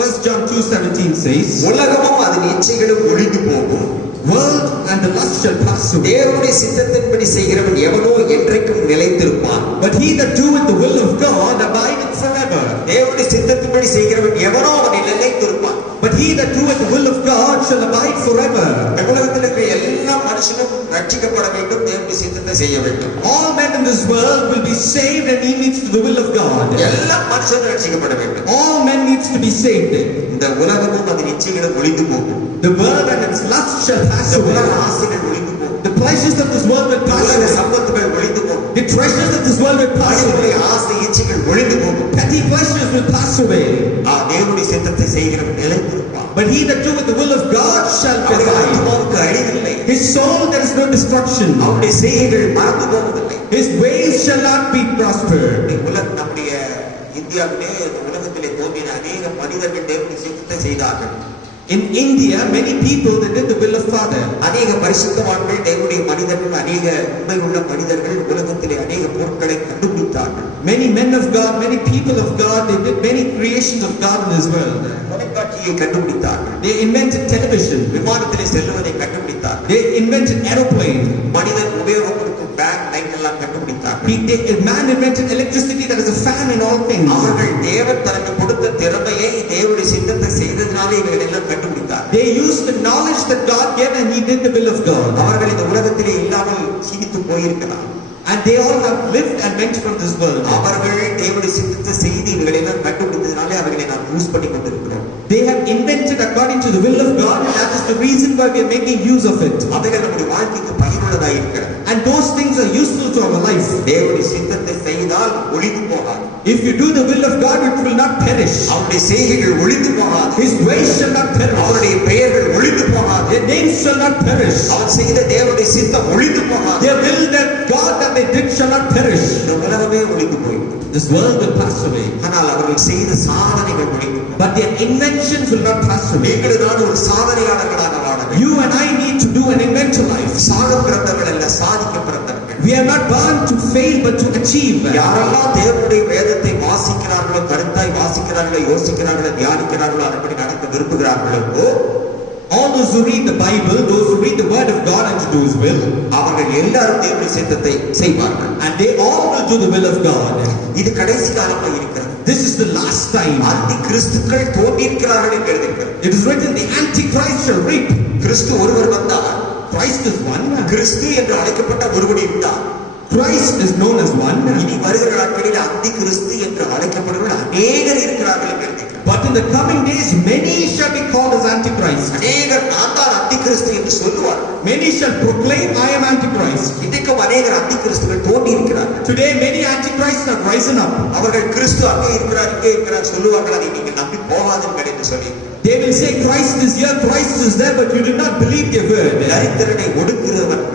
1 John 2:17 says, உலகமும் அதன் இச்சைகளும் ஒழிந்து போகும், world and the lust shall pass away, தேவனுடைய சித்தத்தின்படி செய்கிறவன் எவனோ என்றைக்கும் நிலைத்திருப்பான். but he that doeth the will of God abideth forever. தேவனுடைய சித்தத்தின்படி செய்கிறவன் எவனோ அவன் நிலைத்திருப்பான். But he that doeth the will of God shall abide forever. உலகத்தில் இருக்கிற எல்லா மனுஷனும் ரட்சிக்கப்பட வேண்டும், தேவனுடைய சித்தத்தை செய்ய வேண்டும். All men in this world will be saved, and he needs to do the will of God. எல்லா மனுஷனும் ரட்சிக்கப்பட வேண்டும். All men needs to be saved. இந்த உலகமும் அதன் இச்சைகளும் ஒழிந்து போகும். The world and its lust shall pass இந்த உலக away. ஆசைகள் ஒழிந்து போகும். The pleasures of this world will pass உலக away. சம்பத்துகள் ஒழிந்து போகும். The treasures of this world will pass மனிதனுடைய away. ஆசை இச்சைகள் ஒழிந்து போகும். Petty pleasures will pass away. தேவனுடைய சித்தத்தை செய்கிறவன் நிலைத்திருப்பான். But he that doeth the will of God shall அவனுடைய abide. ஆத்துமாவுக்கு அழிவில்லை. His soul there is no destruction. அவனுடைய செய்கைகள் மறந்து போவதில்லை. His ways shall not be prospered. நம்முடைய இந்தியாவிலே உலகத்திலே தோன்றின அநேக மனிதர்கள் தேவனுடைய சித்தத்தை செய்தார்கள். In India, many people they did the will of Father. அநேக பரிசுத்தவான்கள், தேவனுடைய மனிதர்கள், அநேக உண்மையுள்ள மனிதர்கள் உலகத்திலே அநேக பொருட்களை கண்டுபிடித்தார்கள். Many men of God, many people of God, they did many creations of God in this world. தொலைக்காட்சியை கண்டுபிடித்தார்கள். They invented television. விமானத்திலே செல்வதை கண்டுபிடித்தார்கள். They invented aeroplane. மனிதன் உபயோகப்படுத்தும் பேக் லைட் எல்லாம் கண்டுபிடித்தார்கள். Man invented electricity, that is a fan in all things. அவர்கள் தேவன் தனக்கு கொடுத்த திறமையை தேவனுடைய சித்தத்தை செய்ததினாலே இவர்கள் எல்லாம் கண்டுபிடித்தார்கள். They used the knowledge that God gave, and he did the will of God. அவர்கள் இந்த உலகத்திலே இல்லாமல் சீனித்து போயிருக்கலாம். And they all have lived and went from this world. அவர்கள் தேவனுடைய சித்தத்தை செய்து இவர்களை எல்லாம் கண்டுபிடித்ததினாலே அவர்களை நாம் யூஸ் பண்ணி கொண்டிருக்கிறோம். They have invented according to the will of God, and that is the reason why we are making use of it. அவைகள் நம்முடைய வாழ்க்கைக்கு பயனுள்ளதாக இருக்கிறது. And those things are useful to our life. தேவனுடைய சித்தத்தை செய்தால் ஒழிந்து போகாது. If you do the will of God, it will not perish. அவருடைய செய்கைகள் ஒழிந்து போகாது. His ways shall not perish. அவருடைய பெயர்கள் ஒழிந்து போகாது. Their names shall not perish. அவர் செய்த தேவனுடைய சித்தம் ஒழிந்து போகாது. Their will that God that they did shall not perish. இந்த உலகமே ஒழிந்து போய்விடும். This world will pass away. ஆனால் அவர்கள் செய்த சாதனைகள் ஒழிந்து போகும். But their inventions will not pass away. நீங்கள் நான் ஒரு சாதனையாளர்களாக வாழ வேண்டும். You and I need to do an inventor life. சாக பிறந்தவர்கள் அல்ல, சாதிக்க பிறந்தவர்கள். We are not born to fail but to achieve. யாரெல்லாம் தேவனுடைய வேதத்தை வாசிக்கிறார்களோ, கருத்தாய் வாசிக்கிறார்களோ, ஆராய்கிறார்களோ, யோசிக்கிறார்களோ, தியானிக்கிறார்களோ, அதன்படி நடக்க விரும்புகிறார்களோ, all those who read the Bible, those who read the word of God and to do his will, அவர்கள் எல்லாரும் தேவனுடைய சித்தத்தை செய்வார்கள். and they all will do the will of God. இது கடைசி காலமாக இருக்கிறது. This is the last time. அந்தி கிறிஸ்துக்கள் தோன்றியிருக்கிறார்கள் என்று எழுதியிருக்கிறது. It is written, the Antichrist shall reap. கிறிஸ்து ஒருவர் வந்தார். Christ is one. கிறிஸ்து என்று அழைக்கப்பட்ட ஒருவர் இருந்தார். Christ is known as one. இனி வருகிற நாட்களில் அந்தி கிறிஸ்து என்று அழைக்கப்படுவர்கள் அநேகர் இருக்கிறார்கள் என்று எழுதியிருக்கிறது. But in the coming days, many shall be called as Antichrist. அநேகர் நான் தான் அந்தி கிறிஸ்து என்று சொல்லுவார். Many shall proclaim, I am Antichrist. இன்றைக்கும் அநேகர் அந்தி கிறிஸ்துகள் தோன்றி இருக்கிறார்கள். Today, many Antichrists have risen up. அவர்கள் கிறிஸ்து அங்கே இருக்கிறார், இங்கே இருக்கிறார் சொல்லுவார்கள். அதை நீங்கள் நம்பி போகாதீர்கள் என்று சொல்லி They will say, Christ is here, Christ is there, but you do not believe their word. தரித்திரனை ஒடுக்குகிறவன்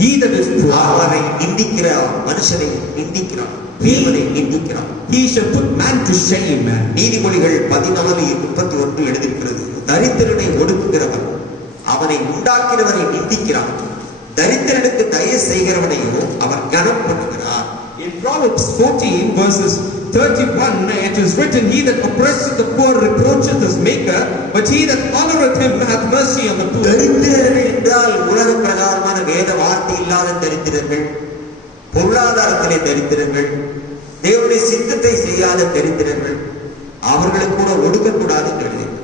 He that is poor, அவரை நிந்திக்கிற மனுஷனை நிந்திக்கிறான், தேவனை நிந்திக்கிறான். he shall put man to shame. நீதிமொழிகள் 14:31 எழுதியிருக்கிறது. தரித்திரனை ஒடுக்குகிறவன் அவனை உண்டாக்கினவரை நிந்திக்கிறான், தரித்திரனுக்கு தயவு செய்கிறவனையோ அவன் கனம் பண்ணுகிறார். In Proverbs 14 verses 31, it is written, he that oppresseth the poor reproacheth his maker, but he that honoreth him hath mercy on the poor. தரித்திரர்கள் என்றால் உலக பிரகாரமான வேத வார்த்தை இல்லாத தரித்திரர்கள், பொருளாதாரத்திலே தரித்திரர்கள், தேவனுடைய சித்தத்தை செய்யாத தரித்திரர்கள், அவர்களுக்கு கூட ஒடுக்கக்கூடாது என்று எழுதியிருக்கிறது.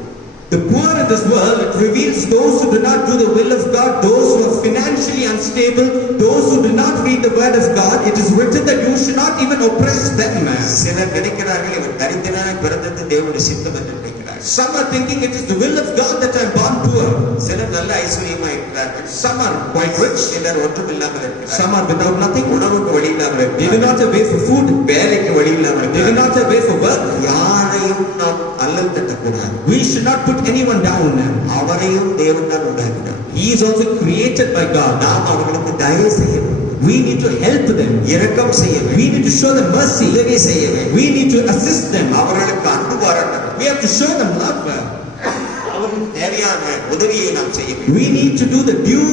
The poor in this world, it reveals those who do not do the will of God, those who are financially unstable, those who do not read the word of God. It is written that you should not even oppress them. சிலர் நினைக்கிறார்கள் இவன் தரித்திரனாய் பிறந்தது தேவனுடைய சித்தம் என்று நினைக்கிறார்கள். Some are thinking it is the will of God that I am born poor. சிலர் நல்ல ஐஸ்வர்யமாய் இருக்கிறார்கள். Some are quite rich. சிலர் ஒன்றும் இல்லாமல் இருக்கிறார்கள். Some are without nothing. உணவுக்கு வழி இல்லாமல் They do இருக்கிறார்கள். not have way for food. வேலைக்கு வழி இல்லாமல் They do இருக்கிறார்கள். not have way for work. யாரையும் நாம் அல்லல் தட்டக்கூடாது. We should not put anyone down. அவரையும் தேவன் தான் உண்டாக்கினார். He is also created by God. நாம் அவர்களுக்கு தயவு செய்ய வேண்டும். We need to help them. இரக்கம் செய்ய வேண்டும். We need to show them mercy. உதவி செய்ய வேண்டும். We need to assist them. அவர்களுக்கு அன்பு பாராட்டணும். We have to show them love. அவர்களுக்கு தேவையான உதவியை நாம் செய்ய வேண்டும். We need to do the due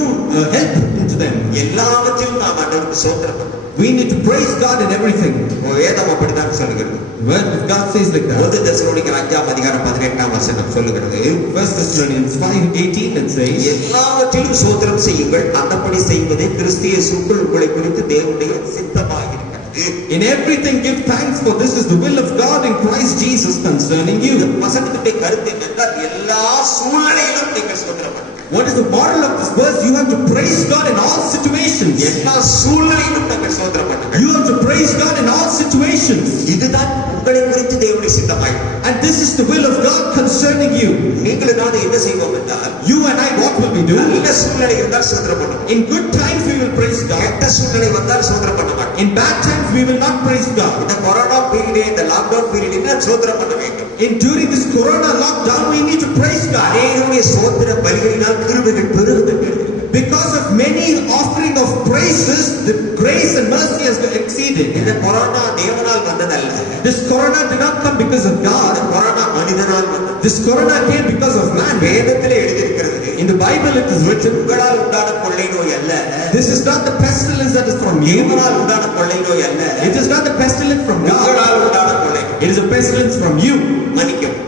help to them. எல்லாவற்றையும் நாம் ஆண்டவருக்கு ஸ்தோத்திரம் பண்ணணும். We need to praise God in everything. வேதம் அப்படித்தான் சொல்லுகிறது. The word of God says like that. 1 தெசலோனிக்கர் 5:18 சொல்லுகிறது. 1 Thessalonians 5:18 it says, எல்லாவற்றிலும் ஸ்தோத்திரம் செய்யுங்கள், அந்தப்படி செய்வதே கிறிஸ்து இயேசுவுக்குள் உங்களை குறித்து தேவனுடைய சித்தமாயிருக்கிறது. in everything give thanks, for this is the will of God in Christ Jesus concerning you. வசனத்தினுடைய கருத்து என்னென்றால் எல்லா சூழ்நிலையிலும் நீங்கள் ஸ்தோத்திரம் பண்ணுங்கள். What is the moral of this verse? You have to praise God in all situations. எல்லா சூழ்நிலையிலும் நீங்கள் ஸ்தோத்திரம் பண்ணுங்கள். You have to praise God in all situations. இதுதான் உங்களை குறித்து தேவனுடைய சித்தமாயிருக்கிறது. And this is the will of God concerning you. நீங்களும் நான் என்ன செய்வோம் என்றால், You and I, what will we do? நல்ல சூழ்நிலை இருந்தால் ஸ்தோத்திரம் பண்ணுவோம். In good times we will praise God. கெட்ட சூழ்நிலை வந்தால் ஸ்தோத்திரம் பண்ண மாட்டோம். In bad times we will not praise God. இந்த கொரோனா பீரியட், இந்த லாக்டவுன் பீரியட் ஸ்தோத்திரம் பண்ண வேண்டும். During this corona lockdown we need to praise God. அநேகருடைய ஸ்தோத்திர பலிகளினால் கிருபைகள் பெருகுகிறது. Because of many offering of praises, the grace and mercy has exceeded. இந்த corona தேவனால் வந்ததல்ல. This corona did not come because of God. இந்த corona மனிதனால் வந்தது. This corona came because of man. வேதத்திலே எழுதியிருக்கிறது. In the Bible it is written, உங்களால் உண்டான கொள்ளை நோய் அல்ல. this is not the pestilence that is from you. தேவனால் உண்டான கொள்ளை நோய் அல்ல. It is not the pestilence from God. உங்களால் உண்டான கொள்ளை நோய். It is a pestilence from you. மன்னிக்கவும்,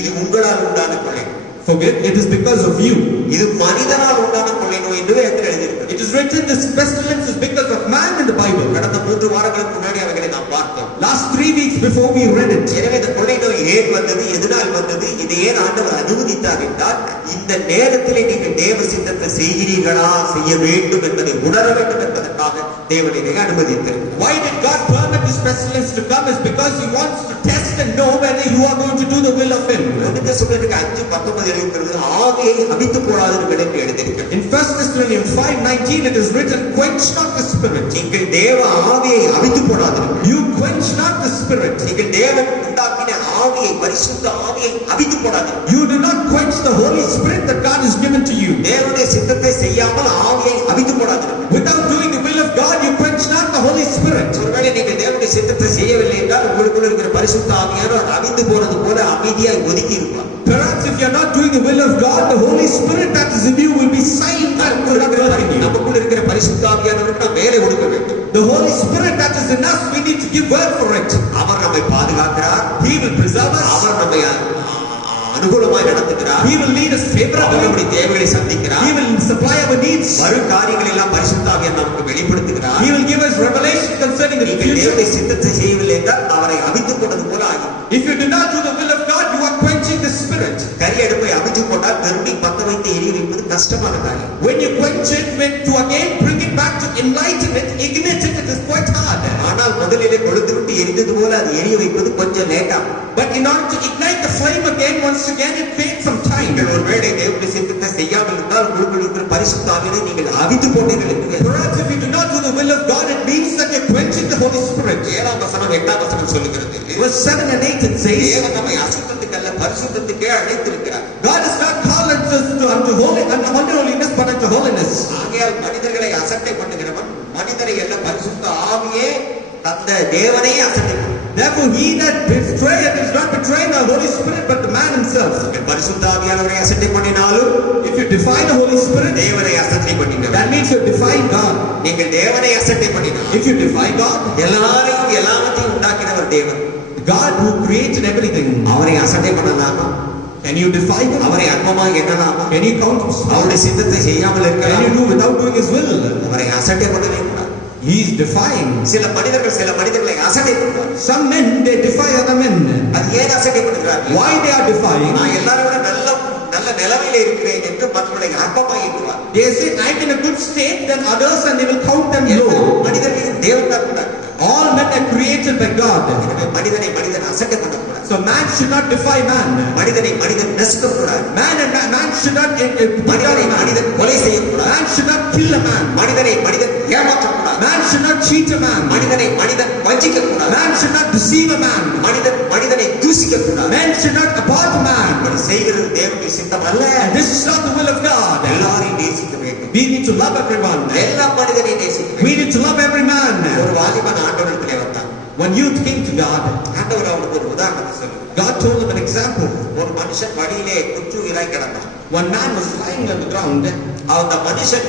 இது உங்களால் உண்டான கொள்ளை நோய். Forget, it is because of you. இது மனிதனால் உண்டான கொள்ளை நோய் என்று வேதத்தில் எழுதியிருக்கிறது. It is written, this pestilence is because of man in the Bible. கடந்த 3 வாரங்களுக்கு முன்னாடி அவைகளை நாம் பார்த்தோம். Last 3 weeks before we read it. எனவே இந்த கொள்ளை நோய் ஏன் வந்தது, எதனால் வந்தது, இதை ஏன் ஆண்டவர் அனுமதித்தார் என்றால், இந்த நேரத்திலே நீங்கள் தேவ சித்தத்தை செய்கிறீர்களா, செய்ய வேண்டும் என்பதை உணர வேண்டும் என்பதற்காக தேவன் இதை அனுமதித்தார். Why did God permit this pestilence to come? Is because He wants to test and know whether you are going to do the will of Him. 1 தெசலோனிக்கர் 5:19 எழுதியிருக்கிறது, ஆவியை அவித்து போடாதீர்கள் என்று எழுதியிருக்கிறது. In 1 Thessalonians 5:19 it is written, quench not the spirit. நீங்கள் தேவ ஆவியை அவித்து போடாதீர்கள். You quench not the spirit. நீங்கள் தேவன் உண்டாக்கின ஆவியை, பரிசுத்த ஆவியை அவித்து போடாதீர்கள். You do not quench the Holy Spirit that God has given to you. தேவனுடைய சித்தத்தை செய்யாமல் ஆவியை அவித்து போடாதீர்கள். Without doing the will of God, you quench not the Holy Spirit. ஒருவேளை நீங்கள் தேவனுடைய சித்தத்தை செய்யவில்லை என்றால் உங்களுக்குள்ள இருக்கிற பரிசுத்த ஆவியானவர் அவிந்து போனது போல அமைதியாய் ஒதுக்கி இருக்கலாம். Perhaps if you are not doing the will of God, the Holy Spirit that is in you will be silent and will not help you. நமக்குள்ள இருக்கிற பரிசுத்த ஆவியானவருக்கு நாம் வேலை கொடுக்க வேண்டும். The Holy Spirit that is in us, we need to give word for it. அவர் நம்மை பாதுகாக்கிறார். He will preserve us. அனுகூலமாய் நடத்துகிறார். He will lead us favorably. நம்முடைய தேவைகளை சந்திக்கிறார். He will supply our needs. வரும் காரியங்களை எல்லாம் பரிசுத்த ஆவியானவர் நமக்கு வெளிப்படுத்துகிறார். He will give us revelation concerning the நீங்கள் future. தேவனுடைய சித்தத்தை செய்யவில்லை என்றால் அவரை அவித்துக் கொண்டது போல ஆகும். If you do not do the will of God, you are quenching the spirit. கரி அடுப்பை அவித்துக் கொண்டால் மறுபடியும் பத்த வைத்து எரிய வைப்பது கஷ்டமான காரியம். When you quench it, when to again bring it back to enlighten it, ignite it, it is quite hard. ஆனால் முதலிலே கொளுத்து விட்டு எரிந்தது போல அது எரிய வைப்பது கொஞ்சம் லேட் ஆகும். But in order to ignite the flame again, once again, it takes some time. நீங்கள் ஒருவேளை தேவனுடைய சித்தத்தை செய்யாமல் இருந்தால் உங்களுக்குள் இருக்கிற பரிசுத்த ஆவியை நீங்கள் அவித்து போட்டீர்கள் என்று வேதம். Perhaps if you do not do the will of God, it means that you're quenching the Holy Spirit. 7 வசனம் 8 வசனம் சொல்லுகிறது. Verse 7 and 8 it says, தேவன் நம்மை அசுத்தத்துக்கு அல்ல பரிசுத்தத்துக்கே அழைத்திருக்கிறார். God has not called us unto holiness, but unto holiness. ஆகையால் மனிதர்களை அசட்டை பண்ணுகிறவன் மனிதரை அல்ல பரிசுத்த ஆவியே தந்த தேவனையே அசட்டை பண்ணுகிறார். Therefore, he that betrayeth is not betraying the Holy Spirit, but the man himself. பரிசுத்த ஆவியானவரை அசட்டை பண்ணினாலும் If you defy the Holy Spirit, தேவனை அசட்டை பண்ணினார். that means you're defying God. நீங்கள் தேவனை அசட்டை பண்ணினார். If you defy God, எல்லாரையும் எல்லாத்தையும் உண்டாக்கினவர் தேவன். God who created everything, அவரை அசட்டை பண்ணலாமா? can you defy him? அவரை அற்பமாக எண்ணலாமா? Can you count him? அவருடைய சித்தத்தை செய்யாமல் Can இருக்கலாம்? you do without doing his will? அவரை அசட்டை பண்ணவே கூடாது. He is defying. சில மனிதர்களை அசட்டை பண்ணுவார். Some men, they defy other men. அது ஏன் அசட்டை பண்ணுகிறார்கள்? Why they are defying? நான் எல்லாரும் விட நல்ல நிலைமையில இருக்கிறேன் என்று மற்றவர்களை அற்பமாய் எண்ணுவார். They say, I'm in a good state than others, and they will count them low. மனிதர்கள் தேவன் தான் உண்டாக்கினார். All men are created by God. எனவே மனிதன் அசட்டை பண்ணக்கூடாது. So man should not defy man. மனிதன் நசுக்கக்கூடாது. Man should not மனிதன் கொலை செய்யக்கூடாது. man should not kill a man. மனிதன் ஏமாற்றக்கூடாது. Man should not cheat a man. மனிதன் வஞ்சிக்கக்கூடாது. Man should not deceive a man. மனிதனை தூசிக்கக்கூடாது. Man should not abort a man. அப்படி செய்கிறது தேவனுடைய சித்தம் அல்ல. And this is not the will of God. எல்லாரையும் நேசிக்க வேண்டும். We need to love everyone. எல்லா மனிதனையும் நேசிக்க வேண்டும். We need to love every man. ஒரு வாலிபன் ஆண்டவரிடத்திலே வந்தான். When youth came to God, ஆண்டவர் அவனுக்கு ஒரு உதாரணத்தை சொல்லுங்க. God told him an example. ஒரு மனுஷன் வழியிலே குற்றுயிராய் கிடந்தான். One man was lying on the ground. அந்த மனுஷன்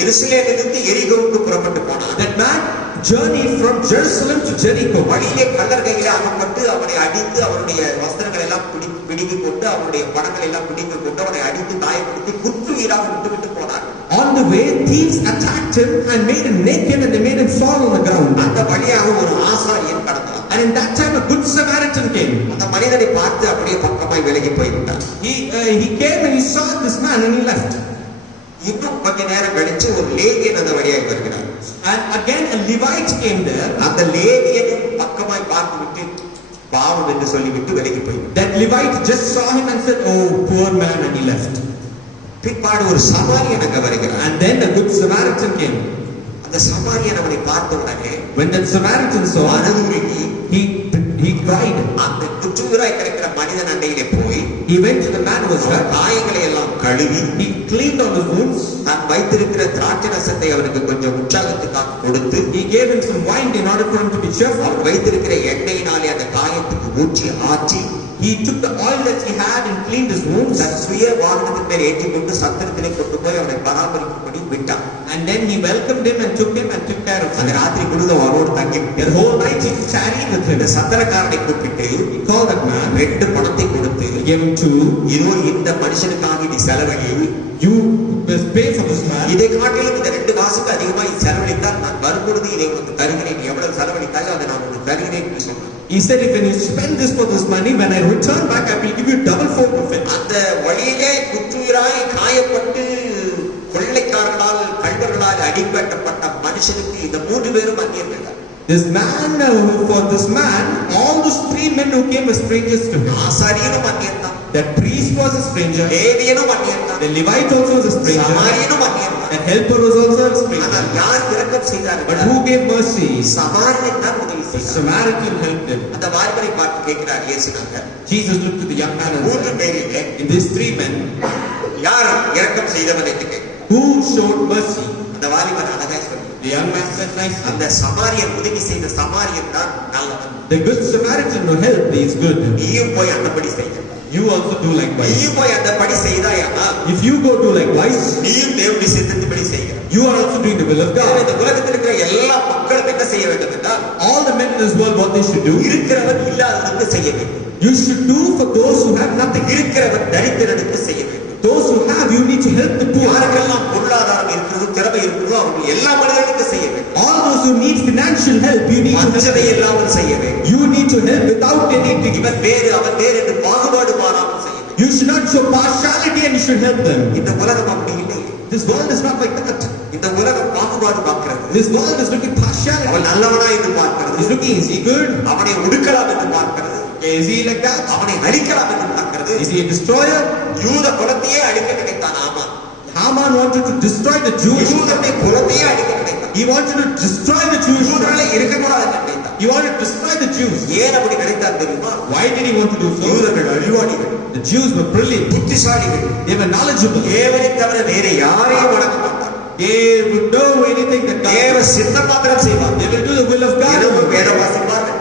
எருசலேமிலிருந்து எரிகோவுக்கு புறப்பட்டு போனான். That man journeyed from Jerusalem to Jericho. வழியிலே கல்லர் கையிலே அகப்பட்டு அவனை அடித்து அவனுடைய வஸ்திரங்கள் எல்லாம் பிடித்து கொண்டு அவனுடைய படங்கள் எல்லாம் பிடித்து கொண்டு அவனை அடித்து காயப்படுத்தி குற்றுயிராக விட்டுவிட்டு போனார். On the way, thieves attacked him and made him naked, and they made him fall on the ground. அந்த வழியாக ஒரு ஆசாரியன் கடந்தான். And in that time, a good Samaritan came. அந்த மனிதனை பார்த்து அப்படியே பக்கமாய் விலகி போய்விட்டார். He came and he saw this man and he left. இன்னும் கொஞ்ச நேரம் கழிச்சு ஒரு லேவியன் அந்த வழியாக வருகிறார். And again a Levite came there. அந்த லேவியனும் பக்கமாய் பார்த்து விட்டு பாவம் என்று சொல்லிவிட்டு விலகி போய்விட்டார். That Levite just saw him and said, "Oh, poor man," and he left. பிற்பாடு ஒரு சமாரியன் அங்க வருகிறார். And then a good Samaritan came. அந்த சமாரியன் அவனை பார்த்த உடனே When that Samaritan saw him, மனதுருகி he cried. அந்த குற்றுயிராய் கிடக்கிற மனிதன் அண்டையிலே போய் He went to the man who was hurt. காயங்களை எல்லாம் கழுவி He cleaned all his wounds. தான் வைத்திருக்கிற திராட்சை ரசத்தை அவனுக்கு கொஞ்சம் உற்சாகத்துக்காக கொடுத்து He gave him some wine in order for him to be cheerful. அவன் வைத்திருக்கிற எண்ணெயினாலே அந்த காயத்துக்கு ஊற்றி ஆற்றி He took the oil that he had and cleaned his wounds. தன் சுய வாகனத்தின் மேல் ஏற்றிக்கொண்டு சத்திரத்திலே கொண்டு போய் அவனை பராமரிக்கும்படி விட்டான். And then he welcomed him and took care of அந்த him. ராத்திரி முழுதும் அவனோடு தங்கி The whole night he tarried with him. இந்த சத்திரக்காரனை கூப்பிட்டு He called that man, 2 பணத்தை கொடுத்து he gave him 2. இதோ இந்த மனுஷனுக்காக நீ செலவழி, You must pay for this man. இதை காட்டிலும் இந்த 2 காசுக்கு அதிகமாக செலவழித்தால் நான் வரும்பொழுது இதை உனக்கு தருகிறேன், நீ எவ்வளவு செலவழித்தாயோ அதை நான் உனக்கு தருகிறேன் என்று சொன்னான். He said, if when you spend this for this money, when I return back, I will give you double fold of it. அந்த வழியிலே குற்றுயிராய் காயப்பட்டு கொள்ளைக்காரர்களால் கள்வர்களால் அடிபட்டப்பட்ட மனுஷனுக்கு இந்த 3 பேரும் அந்நியர்கள். This man, for this man, all those 3 men who came were strangers to him. ஆசாரியனும் அந்நியன்தான். That priest was a stranger. லேவியனும் அந்நியன்தான். The Levite also was a stranger. சமாரியனும் அந்நியன்தான். That helper was also a stranger. ஆனால் யார் இரக்கம் செய்தார்கள்? But who gave mercy? சமாரியன் தான் உதவி The செய்தார். Samaritan helped him. அந்த வாலிபரை பார்த்து கேட்கிறார் இயேசுனாங்க. Jesus looked to the young man and 3 said, பேரிலே in these 3 men, யார் இரக்கம் செய்தவன் என்று கேட்கிறார். who showed mercy? அந்த வாலிபன் அழகாய் சொன்னார். The young man said nicely, அந்த சமாரியன் உதவி செய்த சமாரியன் தான் நல்லவன். the good Samaritan who helped me is good. நீயும் போய் அந்தபடி செய்ய. you also do likewise. நீயும் போய் அந்த படி செய்தாயானா If you go do likewise, நீயும் தேவனுடைய சித்தத்தின்படி செய்கிறாய். you are also doing the will of எனவே God. இந்த உலகத்தில் இருக்கிற எல்லா மக்களும் என்ன செய்ய வேண்டும் என்றால் All the men in this world, what they should do, இருக்கிறவன் இல்லாதவனுக்கு செய்ய வேண்டும். you should do for those who have nothing. இருக்கிறவன் தரித்திரனுக்கு செய்ய வேண்டும். Those who have, you need to help the poor. யாருக்கெல்லாம் பொருளாதாரம் இருக்கிறதோ திறமை இருக்கிறதோ அவர்கள் எல்லா மனிதர்களுக்கும் செய்ய வேண்டும். All those who need financial help, you need to மற்றதை help. இல்லாமல் செய்ய வேண்டும். You need to help without anything. இவன் வேறு அவன் வேறு என்று பாகுபாடு மாறாமல் செய்ய வேண்டும். You should not show partiality and you should help them. இந்த உலகம் அப்படி இல்லை. This world is not like that. இந்த உலகம் பாகுபாடு பார்க்கிறது. This world is looking partiality. அவன் நல்லவனா என்று பார்க்கிறது. It's looking, is he good? அவனை ஒடுக்கலாம் என்று பார்க்கிறது. Is he like that? அவனை அழிக்கலாம் என்று பார்க்கிறது. Is he a destroyer? யூத குலத்தையே அழிக்க நினைத்தான் ஆமான். Haman wanted to destroy the Jewish. யூதனுடைய குலத்தையே அழிக்க நினைத்தான். He wanted to destroy the Jewish. யூதர்களே இருக்கக்கூடாது என்று நினைத்தான். He wanted to destroy the Jews. ஏன் அப்படி நினைத்தான் தெரியுமா? Why did he want to do so? யூதர்கள் அறிவாளிகள், The Jews were brilliant. புத்திசாலிகள், They were knowledgeable. தேவனை தவிர வேற யாரையும் வணங்க மாட்டார். They would know anything that தேவ God. சித்தம் மாத்திரம் செய்வார். They will do the will of தினமும் God. வேதம் வாசிப்பார்கள்,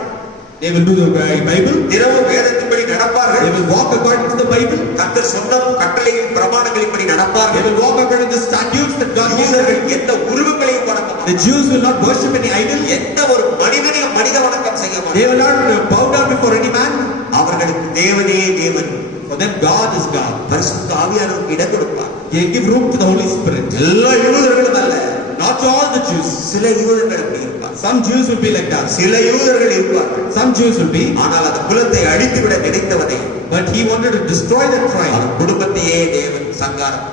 They will do the Bible. தினமும் வேதத்தின்படி They நடப்பார்கள். will walk according to the Bible. கர்த்தர் சொன்ன கட்டளையின் பிரமாணங்களின்படி They நடப்பார்கள். will walk according to the statutes that God gave them. யூதர்கள் எந்த உருவங்களையும் வணங்க The மாட்டார்கள். Jews will not worship any idol. எந்த ஒரு மனிதனையும் மனித வணக்கம் செய்ய They will மாட்டார்கள். not bow down before any man. அவர்களுக்கு தேவனே தேவன். For them, God is God. பரிசுத்த ஆவியானவருக்கு இடம் கொடுப்பார். They give room to the Holy Spirit. எல்லா யூதர்களும் அல்ல, Not to all the Jews. சில யூதர்கள் அப்படி இருப்பார். Some Jews will be like that. சில யூதர்கள் இருப்பார்கள். Some Jews will be. ஆனால் அந்த குலத்தை அழித்துவிட நினைத்தவனை But he wanted to destroy that tribe. அவன் குடும்பத்தையே தேவன் சங்காரம்.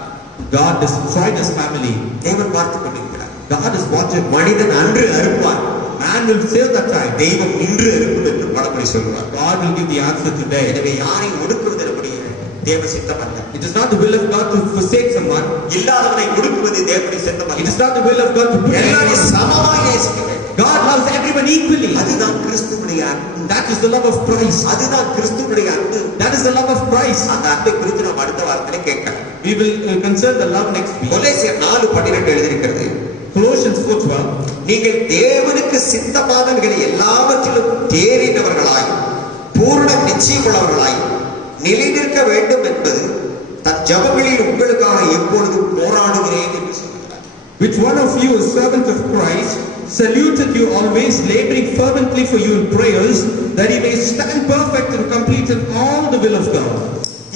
God destroyed his family. தேவன் பார்த்துக் கொண்டிருக்கிறார். God is watching. மனிதன் அன்று அறுப்பான், Man will save that tribe. தெய்வம் இன்று அறுக்கும் என்று பழமொழி சொல்கிறார். God will give the answer today. எனவே யாரை ஒடுக்குவது நம்முடைய தேவ சித்தம் அல்ல. It is not the will of God to forsake someone. இல்லாதவனை ஒடுக்குவது தேவனுடைய சித்தம் It அல்ல. is not the will of God to put எல்லாரையும் everyone. சமமாக நேசிக்க வேண்டும். God loves everyone equally. அதுதான் கிறிஸ்துவுடைய அன்பு. That is the love of Christ. அதுதான் கிறிஸ்துவுடைய அன்பு. That is the love of Christ. அந்த அன்பை குறித்து நாம் அடுத்த வாரத்திலே கேட்கலாம். We will concern the love next week. கொலோசியர் 4:12 எழுதியிருக்கிறது, Colossians 4:12. நீங்கள் தேவனுக்கு சித்தமானவைகளை எல்லாவற்றிலும் தேறினவர்களாயும் பூர்ண நிச்சயமுள்ளவர்களாயும் நிலைநிற்க வேண்டும் என்பது தன் ஜபங்களில் உங்களுக்காக எப்பொழுதும் போராடுகிறேன் என்று சொல்கிறார். Which one of you, a servant of Christ, saluted you always, laboring fervently for you in prayers, that he may stand perfect and complete in all the will of God.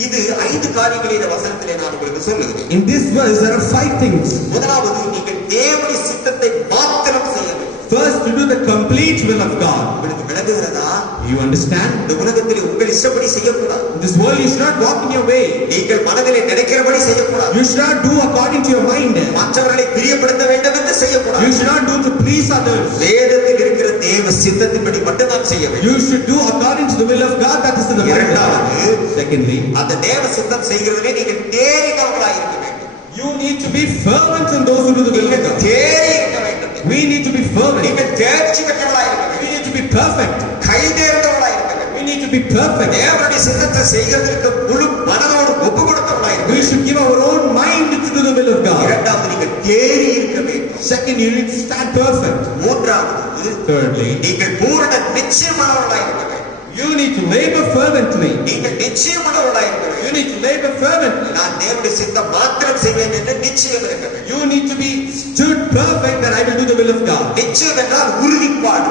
இது 5 காரியங்களை இந்த வசனத்திலே நான் உங்களுக்கு சொல்லுகிறேன். In this verse, there are 5 things. முதலாவது, நீங்கள் தேவனுடைய சித்தத்தை மாத்திரம் செய்ய வேண்டும். First, to do the complete will of God. உங்களுக்கு விளங்குகிறதா? You understand? இந்த உலகத்தில் உங்கள் இஷ்டப்படி செய்யக்கூடாது. In this world, you should not walk in your way. நீங்கள் மனதிலே நினைக்கிறபடி செய்யக்கூடாது. You should not do according to your mind. மற்றவர்களை பிரியப்படுத்த வேண்டும் என்று செய்யக்கூடாது. You should not do to please others. வேதத்தில் இருக்கிற தேவ சித்தத்தின்படி மட்டும் நாம் செய்ய வேண்டும். You should do according to the will of God, that is in the Bible. இரண்டாவது, Secondly, அந்த தேவ சித்தம் செய்கிறதிலே நீங்கள் தேறினவர்களாய் இருக்க வேண்டும். you need to be fervent in those who do the will of நீங்கள் God. தேறி இருக்க வேண்டும். We need to be fervent. நீங்கள் தேர்ச்சி பெற்றவர்களாய் இருக்க We வேண்டும். need to be perfect. கை தேர்ந்தவர்களாய் இருக்க வேண்டும். We need to be perfect. தேவனுடைய சித்தத்தை செய்கிறதற்கு முழு மனதோடு ஒப்பு கொடுத்தவர்களாய் இருக்க We வேண்டும். should give our own mind to do the will of God. இரண்டாவது, நீங்கள் தேறி இருக்க வேண்டும். Second, you need to stand perfect. மூன்றாவது, Thirdly, நீங்கள் பூரண நிச்சயமானவர்களாய் இருக்க வேண்டும். you need to labor fervently. நீங்கள் நிச்சயமானவர்களாய் இருக்க வேண்டும். You need to labor fervently. நான் தேவனுடைய சித்தம் மாத்திரம் செய்வேன் என்று நிச்சயம் இருக்க வேண்டும். You need to be stood perfect that I will do the will of God. நிச்சயம் என்றால் உறுதிப்பாடு.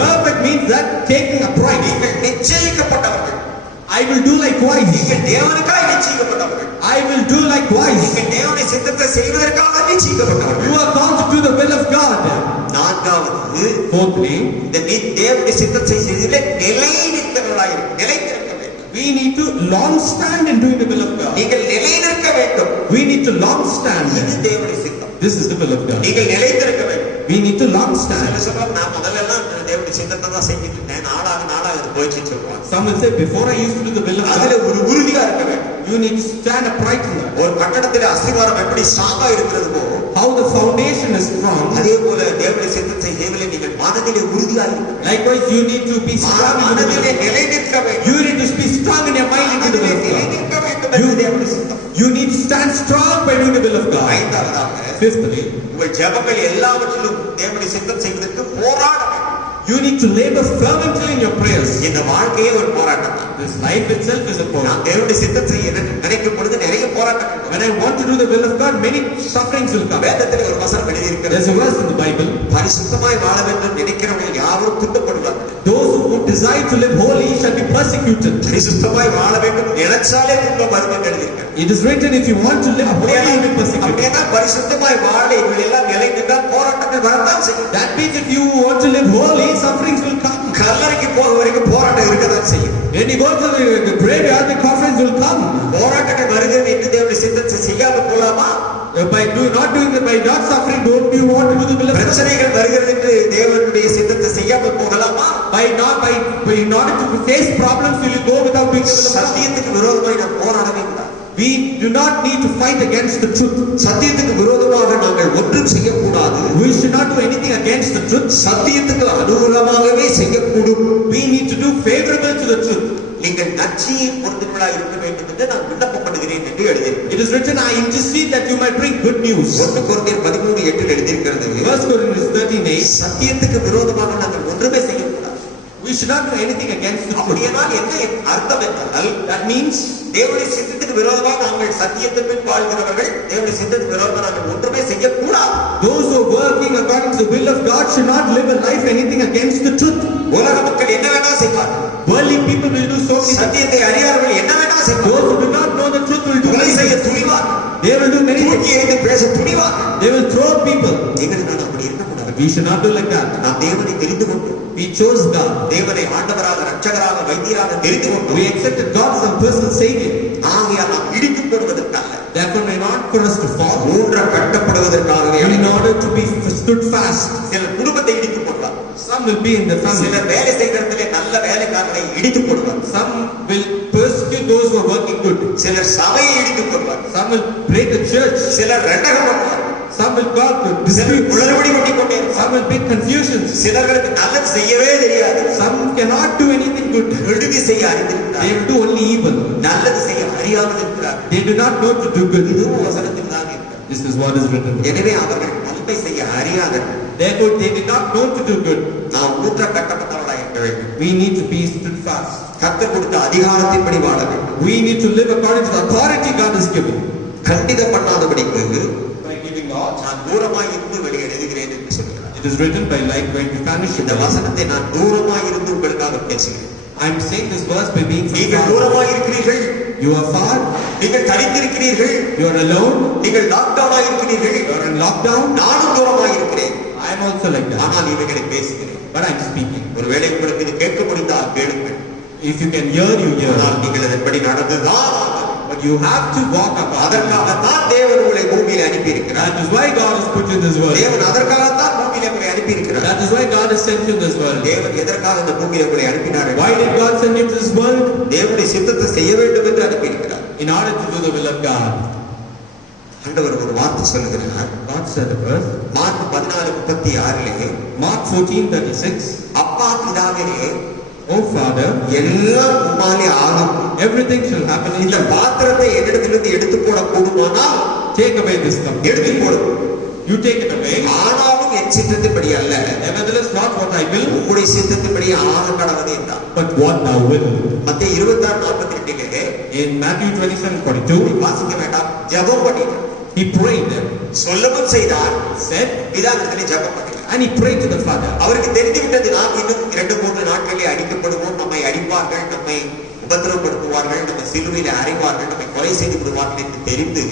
Perfect means that taking upright. நீங்கள் நிச்சயிக்கப்பட்டவர்கள். I will do likewise. நீங்கள் தேவனுக்காய் நிச்சயிக்கப்பட்டவர்கள். I will do likewise. நீங்கள் தேவனுடைய சித்தத்தை செய்வதற்காக நிச்சயிக்கப்பட்டவர்கள். You are called to do the will of God. நான்காவது, Fourthly, இந்த தேவனுடைய சித்தத்தை செய்வதிலே நிலைநிற்கிறவர்களாய் நிலைத்திருக்க வேண்டும். we need to long stand in doing the will of God. நீங்கள் நிலைநிற்க வேண்டும். We need to long stand. இது தேவனுடைய சித்தம். This is the will of God. நீங்கள் நிலைத்திருக்க வேண்டும். We need to long stand. சில சொல்றாங்க, நான் முதல்ல எல்லாம் தேவனுடைய சித்தத்தை தான் செஞ்சுட்டு இருந்தேன், நாளாக அது போயிடுச்சு சொல்லுவாங்க. Some will say, before I used to do the will of அதுல God. ஒரு உறுதியா இருக்க வேண்டும். You need to stand upright in that. ஒரு கட்டடத்திலே அஸ்திவாரம் எப்படி ஸ்ட்ராங்கா இருக்கிறதுமோ How the foundation is strong. அதே போல தேவனுடைய சித்தத்தை செய்வதிலே நீங்கள் மனதிலே உறுதியாக இருக்க வேண்டும். Likewise, you need to be strong in the will மனதிலே of God. நிலை நிற்க வேண்டும். You need to be strong in your mind into the will of நிலை God. நிற்க வேண்டும் என்று தேவனுடைய சித்தம். You need to stand strong by doing the will of God. ஐந்தாவதாக, Fifthly, உங்கள் ஜெபங்கள் எல்லாவற்றிலும் தேவனுடைய சித்தம் செய்வதற்கு போராட வேண்டும். You need to labor fervently in your prayers. இந்த வாழ்க்கையே ஒரு போராட்டம் தான். This life itself is a problem. நான் தேவனுடைய சித்தத்தை நினைக்கும் பொழுது நிறைய போராட்டங்கள் வரும். When I want to do the will of God, many sufferings will come. வேதத்தில் ஒரு வசனம் எழுதி இருக்கிறது. There's a verse in the Bible. பரிசுத்தமாய் வாழ வேண்டும் நினைக்கிறவர்கள் யாவரும் துன்பப்படுவார்கள். Those who desire to live holy shall be persecuted. பரிசுத்தமாய் வாழ வேண்டும் நினைச்சாலே துன்பம் வரும் என்று எழுதி இருக்கிறது. It is written, if you want to live holy, you will be persecuted. அப்படியே பரிசுத்தமாய் வாழ இவர்கள் எல்லாம் நிலை நின்றால் போராட்டங்கள் வரத்தான் செய்யும். That means if you want to live holy, sufferings will come. கல்லறைக்கு போக வரைக்கும் போராட்டம் இருக்கதான் செய்யும். When you go to the graveyard, the conference will come. போராட்டங்கள் வருகிறது என்று தேவனுடைய சித்தத்தை செய்யாமல் போலாமா? By not suffering, don't you want to do the will of God? பிரச்சனைகள் வருகிறது என்று தேவனுடைய சித்தத்தை செய்யாமல் போகலாமா? In order to face problems, will you go without doing the will of God? சத்தியத்துக்கு விரோதமாய் நாம் போராடவே கூடாது. We do not need to fight against the truth. சத்தியத்துக்கு விரோதமாக நாங்கள் ஒன்றும் செய்யக்கூடாது. We should not do anything against the truth. சத்தியத்துக்கு அனுகூலமாகவே செய்யக்கூடும். We need to do favorable to the truth. நீங்கள் நற்செய்தியின் பொருந்துகளாய் இருக்க வேண்டும் என்று நான் விண்ணப்பம் பண்ணுகிறேன் என்று எழுதியிருக்கிறேன். It is written, I intercede that you might bring good news. 1 கொரிந்தியர் 13:8 எழுதியிருக்கிறது. 1 Corinthians 13:8. சத்தியத்துக்கு விரோதமாக நாங்கள் ஒன்றுமே செய்யக்கூடாது. We should not do anything against the truth. அப்படியானால் என்ன அர்த்தம் என்றால், That means தேவனுடைய சித்தத்துக்கு விரோதமாக நாங்கள் சத்தியத்திற்கு வாழ்கிறவர்கள் தேவனுடைய சித்தத்துக்கு விரோதமாக நாங்கள் ஒன்றுமே செய்யக்கூடாது. those who are working according to the will of God should not live a life anything against the truth. உலக மக்கள் என்ன வேணா செய்வார்கள். Worldly people will do so many things. சத்தியத்தை அறியாதவர்கள் என்ன வேணா செய்வார்கள். Those who do not know the truth will do கொலை many செய்ய things. துணிவார்கள். They will do many things. தூக்கி எறிந்து பேச துணிவார்கள். They will throw people. நீங்கள் நான் அப்படி இருக்கக்கூடாது. But we should not do like that. நாம் தேவனை தெரிந்து கொண்டு We chose God. தேவனை ஆண்டவராக இரட்சகராக வைத்தியராக தெரிந்து கொண்டு We accepted God as our personal Savior. ஆகையால் நாம் இடித்து போடுவதற்காக, Therefore, not for us to fall, ஊன்ற கட்டப்படுவதற்காகவே in order to be stood fast. சிலர் குடும்பத்தை இடித்து போடுவார். Some will be in the family. சிலர் வேலை செய்கிறதிலே நல்ல வேலைக்காரரை இடித்து போடுவார். Some will persecute those who are working good. சிலர் சபையை இடித்து போடுவார். Some will break the church. சிலர் ரெண்டகம் பண்ணுவார். Some will cause சிலர் disputes. குளறுபடி கொண்டு கொண்டே இருப்பார். Some will make confusions. சிலர்களுக்கு நல்லது செய்யவே தெரியாது. Some cannot do anything good. விடுதி செய்ய They அறிந்திருக்கிறார். will do only evil. நல்லது செய்ய அறியாமல் இருக்கிறார். They do not know to do good. இதுவும் வசனத்தில் தான் இருக்கிறது. This is what is written. எனவே அவர்கள் நன்மை செய்ய அறியாதவர்கள். Therefore, they did not know to do good. நாம் ஊன்ற கட்டப்பட்டவர்களாக இருக்க வேண்டும். We need to be stood fast. கர்த்தர் கொடுத்த அதிகாரத்தின்படி வாழ வேண்டும். We need to live according to the authority God has given. கண்டிதம் பண்ணாதபடிக்கு By giving law, நான் தூரமாய் இருந்து வெளியே எழுதுகிறேன் என்று சொல்கிறார். it is written by like when we vanish. இந்த வசனத்தை நான் தூரமாய் இருந்து உங்களுக்காக பேசுகிறேன். I am saying this verse by being from நீங்கள் far. தூரமாய் இருக்கிறீர்கள். You are far. நீங்கள் தனித்திருக்கிறீர்கள். You are alone. நீங்கள் lockdown ஆயிருக்கிறீர்கள். You are in lockdown. நானும் தூரமாய் இருக்கிறேன். I am also like that. ஆனால் இவைகளை பேசுகிறேன். But I am speaking. ஒருவேளை உங்களுக்கு இது கேட்க முடிந்தால் கேளுங்கள். If you can hear, you hear. ஆனால் நீங்கள் அதன்படி நடந்துதான் ஆகும். But you have to walk up. அதற்காகத்தான் தேவன் உங்களை பூமியில அனுப்பி இருக்கிறார். That is why God has put you in this world. தேவன் அதற்காகத்தான் பூமியில உங்களை அனுப்பி இருக்கிறார். That is why God has sent you in this world. தேவன் எதற்காக இந்த பூமியில உங்களை அனுப்பினார்? Why did God send you to this world? தேவனுடைய சித்தத்தை செய்ய வேண்டும் என்று அனுப்பி இருக்கிறார். In order to do the will of God. ஆண்டவர் ஒரு வார்த்தை சொல்லுகிறார். God said a verse. Mark 14:36 Mark 14:36. அப்பா பிதாவே, Oh Father, எல்லாம் உம்மாலே ஆகும். everything shall happen in இந்த you. பாத்திரத்தை என்னிடத்திலிருந்து எடுத்து போட கூடுமானால் Take away this cup. எடுத்து போடும். You take it away. ஆனாலும் என் சித்தத்தின்படி அல்ல, Nevertheless, not what I will, உம்முடைய சித்தத்தின்படி ஆக கடவுது என்றார். but what thou will. மத்தேயு 26:42 In Matthew 27:42, வாசிக்க வேண்டாம், ஜெபம் பண்ணினார். he prayed them, சொல்லவும் செய்தார். said, பிதாவிடத்திலே ஜெபம் பண்ணினார். and he prayed to the Father. அவருக்கு தெரிந்து விட்டது, நாம் இன்னும் 2-3 நாட்களிலே அடிக்கப்படுவோம், நம்மை அடிப்பார்கள், நம்மை உபத்திரப்படுத்துவார்கள், நம்மை சிலுவையிலே அறைவார்கள், நம்மை கொலை செய்து விடுவார்கள் என்று தெரிந்து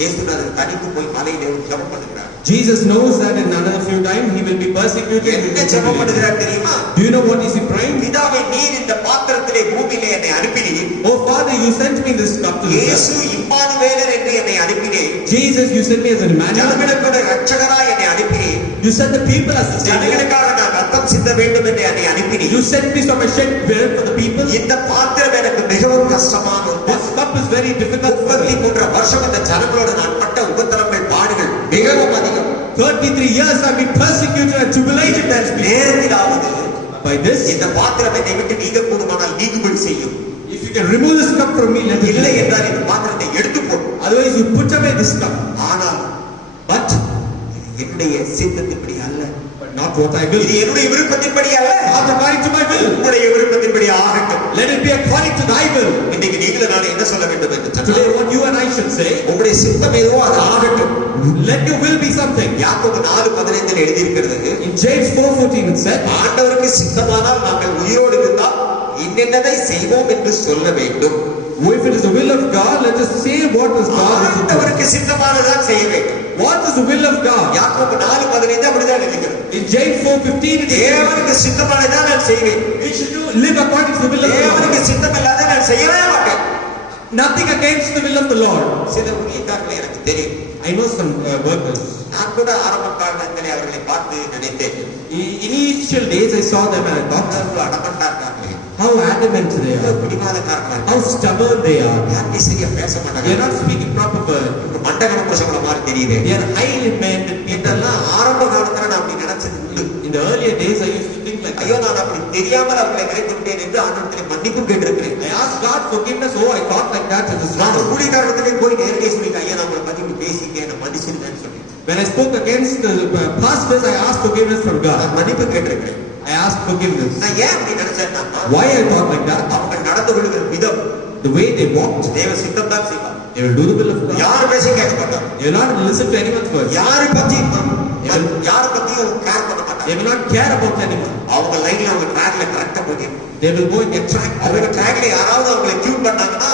இயேசுநாதர் தனித்து போய் மலையிலே ஜெபம் பண்ணுகிறார். Jesus knows that in another few times he will be persecuted. என்ன ஜெபம் பண்ணுகிறார் தெரியுமா? Do you know what is he praying? பிதாவே, நீர் இந்த பாத்திரத்திலே பூமியிலே என்னை அனுப்பினீர். Oh Father, you sent me this cup to this இயேசு earth. இம்மானுவேலர் என்று என்னை அனுப்பினீர். Jesus, you sent me as an Emmanuel. ஜனங்களுக்கான இரட்சகராய் என்னை அனுப்பினீர். You sent the people as a Savior. ஜனங்களுக்காக நான் ரத்தம் சிந்த வேண்டும் என்று என்னை அனுப்பினீர். You sent me so much shed blood for the people. இந்த பாத்திரம் எனக்கு மிகவும் கஷ்டமான ஒரு This cup is very difficult for me. 33 வருஷம் இந்த ஜனங்களோடு நான் பட்ட உபத்திரங்கள், பாடுகள் மிகவும் அதிகம். 33 years I've been persecuted and tribulated. நேரத்திலாவது By this, இந்த பாத்திரம் என்னை விட்டு நீங்க கூடுமானால் நீங்கும்படி செய்யும். if you can remove this cup from me, let it இல்லை go. என்றால் இந்த பாத்திரத்தை எடுத்து போடும். Otherwise, you put away this cup. ஆனால் But என்னுடைய சித்தத்தின்படி அல்ல, but not what I will. இது என்னுடைய விருப்பத்தின்படி அல்ல, Not according to my will. உம்முடைய விருப்பத்தின்படி ஆகட்டும். Let it be according to thy will. இன்னைக்கு நீங்களும் நான் என்ன சொல்ல வேண்டும் என்று சொன்னால், Today what you and I should say, உம்முடைய சித்தம் எதுவோ அது ஆகட்டும். let your will be something. யாக்கோபு 4:15 எழுதியிருக்கிறது, In James 4:14 it said, ஆண்டவருக்கு சித்தமானால் நாங்கள் உயிரோடு இருந்தால் இன்னென்னதை செய்வோம் என்று சொல்ல வேண்டும். oh, if it is the will of God, let us say what is God is to do. ஆண்டவருக்கு சித்தமானதான் செய்ய வேண்டும். What is the will of God? யாக்கோபு 4:15 அப்படிதான் எழுதிக்கிறது. In James 4:15 it is தேவனுக்கு சித்தமானதான் நான் செய்வேன், we should live according to the will of God. தேவனுக்கு சித்தமில்லாத நான் செய்யவே மாட்டேன். Nothing against the will of the Lord. சில ஊழியக்காரர்கள் எனக்கு தெரியும். I know some workers. நான் கூட ஆரம்ப காலத்திலே அவர்களை பார்த்து நினைத்தேன், Initial days I saw them and I thought, அவ்வளவு அடமண்டா இருக்காங்களே, how adamant they are, பிடிவாதக்காரங்களா, how stubborn they are. யாருமே சரியா பேச They are மாட்டாங்க, not speaking proper word. மண்டகன புருஷங்கள மாதிரி தெரியுது. They are highly minded people. இதெல்லாம் ஆரம்ப காலத்துல நான் அப்படி நினைச்சது உண்டு. In the earlier days I used to think like ஐயோ, that. நான் அப்படி தெரியாமல் அவர்களை நினைத்து விட்டேன் என்று ஆண்டவரத்திலே மன்னிப்பு கேட்டிருக்கிறேன். I asked God forgiveness. Oh, I thought like that. It is நான் wrong. ஊழியக்காரத்திலே போய் நேரடியாக சொல்லிட்டேன், ஐயா நான் உங்களை பத்தி இப்படி பேசிட்டேன், என்ன மன்னிச்சிருந்தேன்னு சொல்லி When I spoke against the pastors, I asked forgiveness from God. நான் மன்னிப்பு கேட்டிருக்கிறேன். I asked forgiveness. நான் ஏன் அப்படி நினைச்சேன்னா, Why I thought like that? அவங்க நடந்து கொள்கிற விதம் The way they walked, தேவ சித்தம் தான் செய்வாங்க. they will do the will of God. யார் பேச கேட்க மாட்டாங்க, They will not listen to anyone's words. யாரை பத்தியும் கேர் பண்ண மாட்டாங்க. They will not care about anyone. அவங்க லைன்ல அவங்க ட்ராக்ல கரெக்டா போயிட்டு They will go and get tracked. அவங்க ட்ராக்ல யாராவது அவங்களை டியூன் பண்ணாங்கன்னா,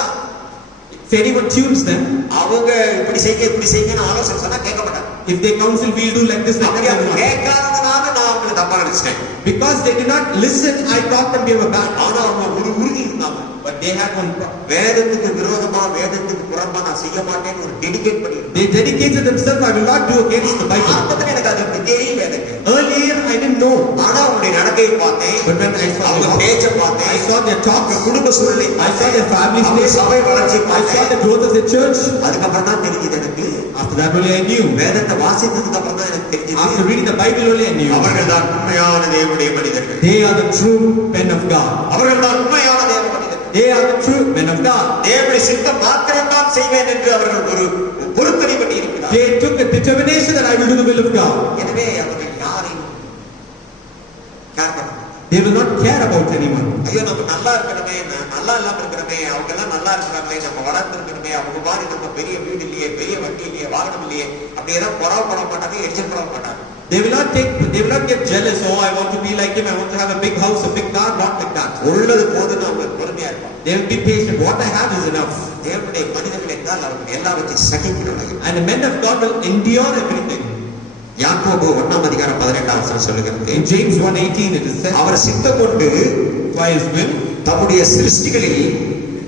If anyone tunes them, அவங்க இப்படி செய்யுங்கன்னு ஆலோசனை சொன்னா கேட்க மாட்டாங்க. if they counsel, we'll do like this, like அப்படி that. அவங்க they will not. கேட்காததுனால நான் அவங்களை தப்பா நினைச்சிட்டேன். Because they did not listen, I thought them they were bad. ஆனா அவங்க ஒரு உறுதி இருந்தாங்க, But they had one problem. வேதத்துக்கு விரோதமா வேதத்துக்கு புறம்பா நான் செய்ய மாட்டேன்னு ஒரு டெடிகேட் பண்ணி They dedicated themselves, I will not do against the Bible. ஆரம்பத்துல எனக்கு அது அப்படி தெரியல எனக்கு. Earlier, I didn't know. ஆனா அவங்களுடைய நடக்கையை பார்த்தேன், But when I saw அவங்க their walk, பேச்சை பார்த்தேன், I saw their talk, குடும்ப சூழ்நிலை I saw their family அவங்க state, சபை வளர்ச்சி I saw பார்த்தேன். the growth of the church. அதுக்கப்புறம் தான் தெரிஞ்சது எனக்கு, After that only I knew. வேதத்தை வாசித்ததுக்கு அப்புறம் தான் எனக்கு After தெரிஞ்சது, reading the Bible only I knew. அவர்கள் தான் உண்மையான தேவனுடைய மனிதர்கள். They are the true men of God. அவர்கள் தான் உண்மையான தேவ மனிதர்கள். They are the true men of God. தேவனுடைய சித்தம் மாத்திரம் தான் செய்வேன் என்று அவர்கள் ஒரு பொறுத்தனை பண்ணி இருக்கிறார். They took a determination that I will do the will of God. எனவே அவர்கள் யாரையும் கேர் பண்ண They will not care about anyone. ஐயோ நம்ம நல்லா இருக்கணுமே, நல்லா இல்லாம இருக்கிறோமே, அவங்க எல்லாம் நல்லா இருக்கிறாங்களே, நம்ம வளர்ந்து இருக்கணுமே, அவங்க மாதிரி நம்ம பெரிய வீடு இல்லையே, பெரிய வண்டி இல்லையே, வாகனம் இல்லையே, அப்படியெல்லாம் பொறாமப்பட மாட்டாங்க, எரிச்சல் பட மாட்டாங்க. They will not get jealous. Oh, I want to be like him. I want to have a big house, a big car. Not like that. உள்ளது போதுன்னு அவங்க பொறுமையா இருப்பாங்க. They will be patient. What I have is enough. தேவனுடைய மனிதர்கள் என்றால் அவர்கள் எல்லாவற்றையும் சகிக்கணும். And the men of God will endure everything. யாக்கோபு 1:18 சொல்லுகிறது, In James 1:18 it is said, அவர் சித்தம் கொண்டு by his will, தம்முடைய சிருஷ்டிகளில்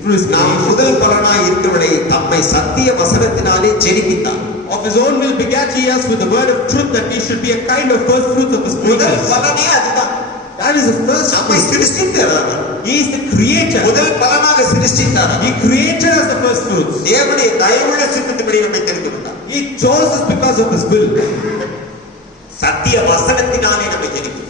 through his நாம் creation, முதல் பலனாய் இருக்கிறவனை தம்மை சத்திய வசனத்தினாலே ஜெனிப்பித்தார். of his own will begat he us with the word of truth, that we should be a kind of first fruits of the முதல் spirits. பலனே அதுதான். That is the first நம்மை fruit. சிருஷ்டித்தார். He is the creator. முதல் பலனாக சிருஷ்டித்தார். He created us the first fruits. தேவனுடைய தயவுள்ள சித்தத்தின்படி நம்மை தெரிந்து கொண்டார். He chose us because of his will. சத்திய வசனத்தினாலே நம்மை ஜெனிப்பித்தார்.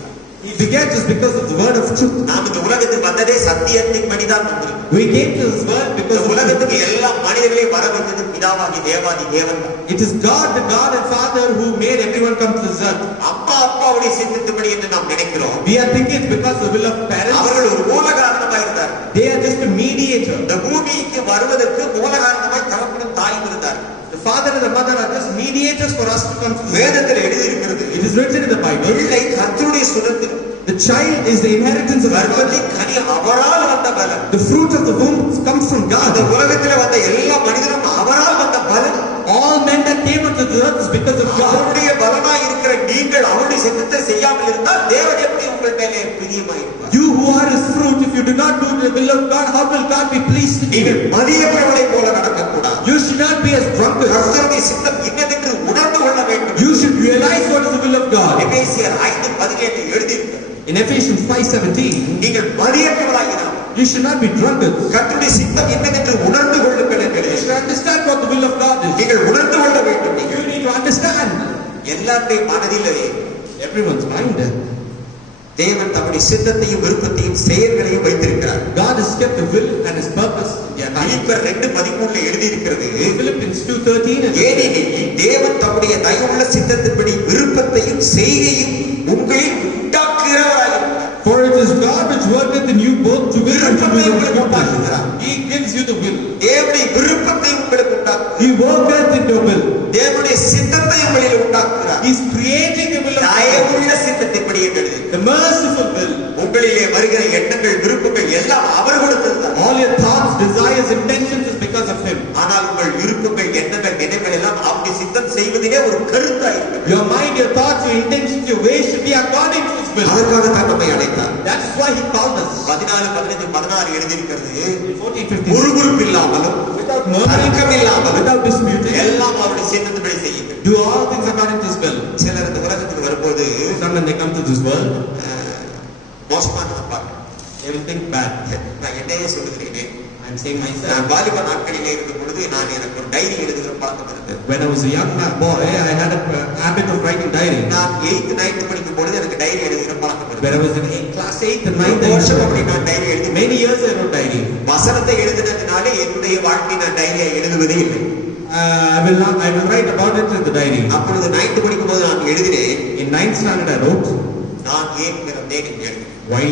He begat us because of the word of truth. நாம் இந்த உலகத்துக்கு வந்ததே சத்தியத்தின்படி தான் வந்திருக்கிறோம். We came to this world இந்த because of truth. உலகத்துக்கு எல்லா மனிதர்களையும் வர வைத்தது பிதாவாகி தேவாதி தேவன் தான். It is God, the God and Father, who made everyone come to this earth. அப்பாவுடைய சித்தத்தின்படி என்று நாம் நினைக்கிறோம். We are thinking it's because of the will of parents. அவர்கள் ஒரு மூல காரணமாக இருந்தார். They are just a mediator. இந்த பூமிக்கு வருவதற்கு மூல காரணமாய் தகப்பனும் தாயும் இருந்தார். The father and the mother are just mediators for us to come to this earth. வேதத்தில் எழுதியிருக்கிறது, It is written in the Bible, பிள்ளை கர்த்தருடைய சுதந்திரம், the child is the inheritance of God. கர்ப்பத்தின் கனி அவரால் வந்த பலன். The fruit of the womb comes from அந்த God. உலகத்தில் வந்த எல்லா மனிதரும் அவரால் வந்த பலன். All men that came into the earth is because of God. அவருடைய பலனாய் இருக்கிற நீங்கள் அவருடைய சித்தத்தை செய்யாமல் இருந்தால் தேவன் எப்படி உங்கள் மேலே பிரியமாயிருப்பார்? You who are his fruit, if you do not do the will of God, how will God be pleased with நீங்கள் you? மதியற்றவனை போல நடக்கக்கூடாது. You should not be as drunkards. கர்த்தருடைய சித்தம் இன்னதென்று உணர்ந்து கொள்ள வேண்டும். You should realize what is the will of God. எபேசியர் 5:17 எழுதியிருக்கிறது, In Ephesians 5:17, நீங்கள் மதியற்றவராகினால் you should not be drunkards. கர்த்தருடைய சித்தம் இன்னதென்று உணர்ந்து கொள்ளுங்கள் என்று You should எழுதியிருக்கிறது. understand what the will of God is. நீங்கள் உணர்ந்து கொள்ள வேண்டும். நீங்கள் You need to understand. எல்லாருடைய மனதிலே Everyone's mind. தேவன் தம்முடைய சித்தத்தையும் விருப்பத்தையும் செயல்களையும் வைத்திருக்கிறார். God has kept the will and his purpose in their life. பிலிப்பியர் 2:13 எழுதியிருக்கிறது, Philippians 2:13, ஏனெனில் தேவன் தம்முடைய தயவுள்ள சித்தத்தின்படி விருப்பத்தையும் செய்கையும் உங்கள் உண்மையை உண்டாக்குகிறவராயிருக்கிறார். For it is God which worketh in you both to will and to விருப்பத்தை will of உங்களுக்கு good pleasure. உண்டாக்குகிறார். He gives you the will. தேவனுடைய விருப்பத்தை உங்களுக்கு உண்டாக்குகிறார். He worketh in your will. தேவனுடைய சித்தத்தை உங்களில் உண்டாக்குகிறார். He is creating the will of God. தயவுள்ள சித்தத்தின்படி எழுது. The merciful will. உங்களிலே வருகிற எண்ணங்கள் விருப்பங்கள் எல்லாம் அவர் கொடுத்ததுதான். All your thoughts, desires, intentions is because of Him. ஆனால் உங்கள் விருப்பங்கள் எண்ணங்கள் நினைவுகள் எல்லாம் அவருடைய சித்தம் செய்வதிலே ஒரு கருத்தாயிருக்கிறது. Your mind, your thoughts, your intentions, your ways should be according to His will. அதற்காக தான் நம்மை அழைத்தார். That is why He called us. 14, 15, 16 எழுதியிருக்கிறது. 14, 15. முறுமுறுப்பு இல்லாமலும் Without murmuring, தர்க்கம் இல்லாமலும் without disputing, எல்லாம் அவருடைய சித்தத்தின்படி செய்யுங்கள். do all things according to His will. சிலர் இந்த உலகத்துக்கு வரும்போது Some when they come to this world, மோசமான நினைப்பாங்க. they will think bad. நான் என்னையே சொல்லுகிறேனே, I am saying myself. நான் வாலிப நாட்களிலே இருக்கும் பொழுது நான் எனக்கு ஒரு டைரி எழுதுகிற பழக்கம் இருந்தது. When I was a young boy, I had a habit of writing diary. நான் 8th 9th படிக்கும் பொழுது எனக்கு டைரி எழுதுகிற பழக்கம் When இருந்தது. I was in class 8th and 9th, ஒரு வருஷம் அப்படி நான் டைரி எழுதி many years I wrote diary. வசனத்தை எழுதினதுனாலே என்னுடைய வாழ்க்கை நான் டைரியை எழுதுவதே இல்லை. I will write about it in the diary. அப்பொழுது 9th படிக்கும் போது நான் எழுதினேன், In 9th standard, I wrote, நான் ஏன் பிறந்தேன் என்று எழுதினேன். why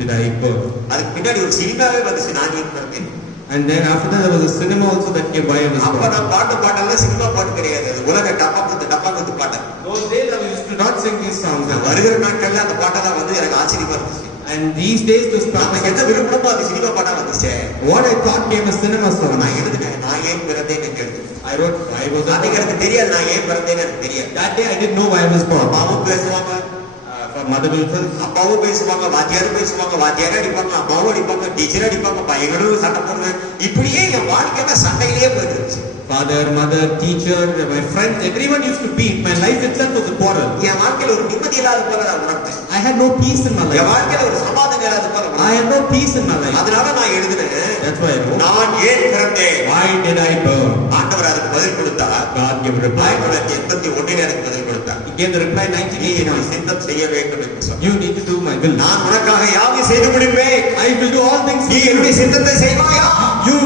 did I birth? அதுக்கு பின்னாடி ஒரு சினிமாவே வந்துச்சு, நான் ஏன் பிறந்தேன். And then after that, there was a cinema also that came, why I was அப்ப born. நான் பாட்டெல்லாம் சினிமா பாட்டு கிடையாது, அது உலக டப்பாங்குத்து பாட்டு. Those days I used to not sing these songs. நான் வருகிற நாட்கள்ல அந்த பாட்டெல்லாம் வந்து எனக்கு ஆச்சரியமா இருந்துச்சு. And these days, those நமக்கு என்ன songs, விருப்பமோ அது சினிமா பாட்டா வந்துச்சு. what I thought came as cinema songs. நான் எழுதினேன், நான் ஏன் பிறந்தேன் என்று எழுதினேன். I wrote, I was அன்னைக்கு எனக்கு தெரியாது நான் ஏன் பிறந்தேன்னு எனக்கு தெரியாது. That day I didn't know why I was born. அம்மாவும் பேசுவாங்க, Mother will tell, அப்பாவும் பேசுவாங்க, வாத்தியாரும் பேசுவாங்க, வாத்தியாரும் அடிப்பாங்க, அம்மாவும் அடிப்பாங்க, டீச்சரும் அடிப்பாங்க, பையனும் சண்டை போடுவேன். இப்படியே என் வாழ்க்கையில சண்டையிலேயே போயிடுச்சு. father, mother, teacher, my friends, everyone used to beat. My life itself was a quarrel. என் வாழ்க்கையில ஒரு நிம்மதி இல்லாத போல நான் உணர்ந்தேன். I had no peace in my N life. வாழ்க்கையில ஒரு சமாதானம் இல்லாத போல I உணர்ந்தேன். had no peace in my life. அதனால நான் எழுதினேன், That's why I wrote, நான் ஏன் பிறந்தேன். why did I burn? ஆண்டவர் அதுக்கு பதில் கொடுத்தார். God gave a reply. 1981 எனக்கு பதில் கொடுத்தார். He gave the reply நீ 1981. என்னுடைய சித்தம் செய்ய வேண்டும் என்று சொன்னார். You need to do my will. நான் உனக்காக யாவையும் செய்து முடிப்பேன். I will do all things. நீ என்னுடைய சித்தத்தை செய்வாயா?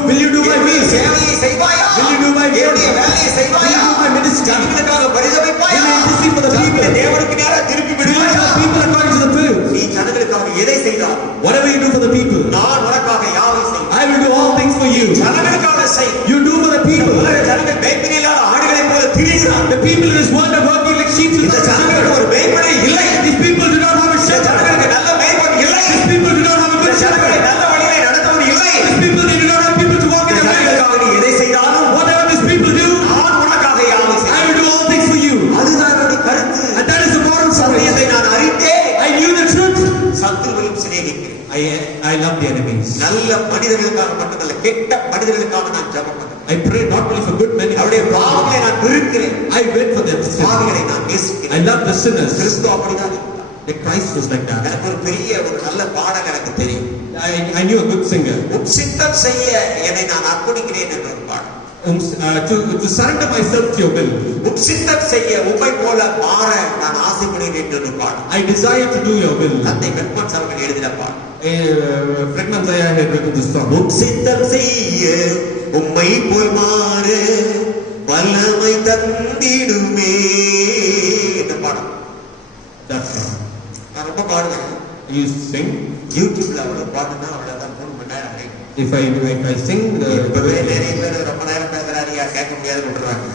Will you do my என்னுடைய will? சேவையை செய்வாயா? Will you do my will? என்னுடைய வேலையை செய்வாயா? Will you do my ministry? ஜனங்களுக்காக பரிதபிப்பாயா? Will you intercede for the people? ஜனங்களை தேவனுக்கு நேரா திருப்பி Will you விடுவாயா? help people according to the will? நீ ஜனங்களுக்காக எதை செய்தால் Whatever you do for the people, நான் உனக்காக யாவை செய்வேன். I will do all things for you. ஜனங்களுக்காக செய். You do for the people. உலக ஜனங்கள் மேய்ப்பன் இல்லாத ஆடுகளைப் போல திரிகிறார்கள். The people in this world are working like sheep இந்த without a ஜனங்களுக்கு shepherd. ஒரு மேய்ப்பனே இல்லை. These people do not have a இந்த shepherd. ஜனங்களுக்கு நல்ல மேய்ப்பன் இல்லை. These people do not have a இந்த good ஜனங்களை shepherd. நல்ல வழியிலே நடத்துவது இல்லை. These people, they do not have people to walk in இந்த their way. ஜனங்களுக்காக நீ எதை செய்தாலும் Whatever these people do, நான் உனக்காக யாவை I செய்வேன். will do all things for you. அதுதான் என்னுடைய கருத்து. And that is the moral summary. சத்தியத்தை நான் அறிந்தேன், I knew the truth. சத்துருவையும் சிநேகிக்கிறேன். I love the enemies. நல்ல மனிதர்களுக்காக மட்டுமல்ல, கெட்ட மனிதர்களுக்காக நான் ஜெபம் பண்ணுறேன். I pray not only for good men, அவருடைய பாவங்களை நான் வெறுக்கிறேன், I wait for their sins. பாவிகளை நான் I நேசிக்கிறேன். love the sinners. கிறிஸ்து அப்படிதான் இருந்தார். The Christ was like that. எனக்கு ஒரு பெரிய ஒரு நல்ல பாடல் எனக்கு தெரியும். I knew a good singer. சித்தம் செய்ய என்னை நான் அர்ப்பணிக்கிறேன் என்ற ஒரு பாடல். To surrender myself to your will. சித்தம் செய்ய உம்மை போல மாற நான் ஆசைப்படுகிறேன் என்ற ஒரு பாடல். I desire to do your will. தந்தை வெட்மன்ஸ் அவர்கள் எழுதின பாடல். Fredman Zaya had written this song. சித்தம் செய்ய உம்மை போல் மாற வல்லமை தந்திடுமே என்ற பாடல். That song. நான் ரொம்ப பாடுவேன். You sing. யூடியூப்ல அவ்வளவு பாடுனா அவ்வளவுதான் 3 மணி நேரம் ஆகும். If I sing, இப்பவே நிறைய பேர் ரொம்ப நேரம் பேசுறாரு, யார் கேட்க முடியாது விட்டுறாங்க.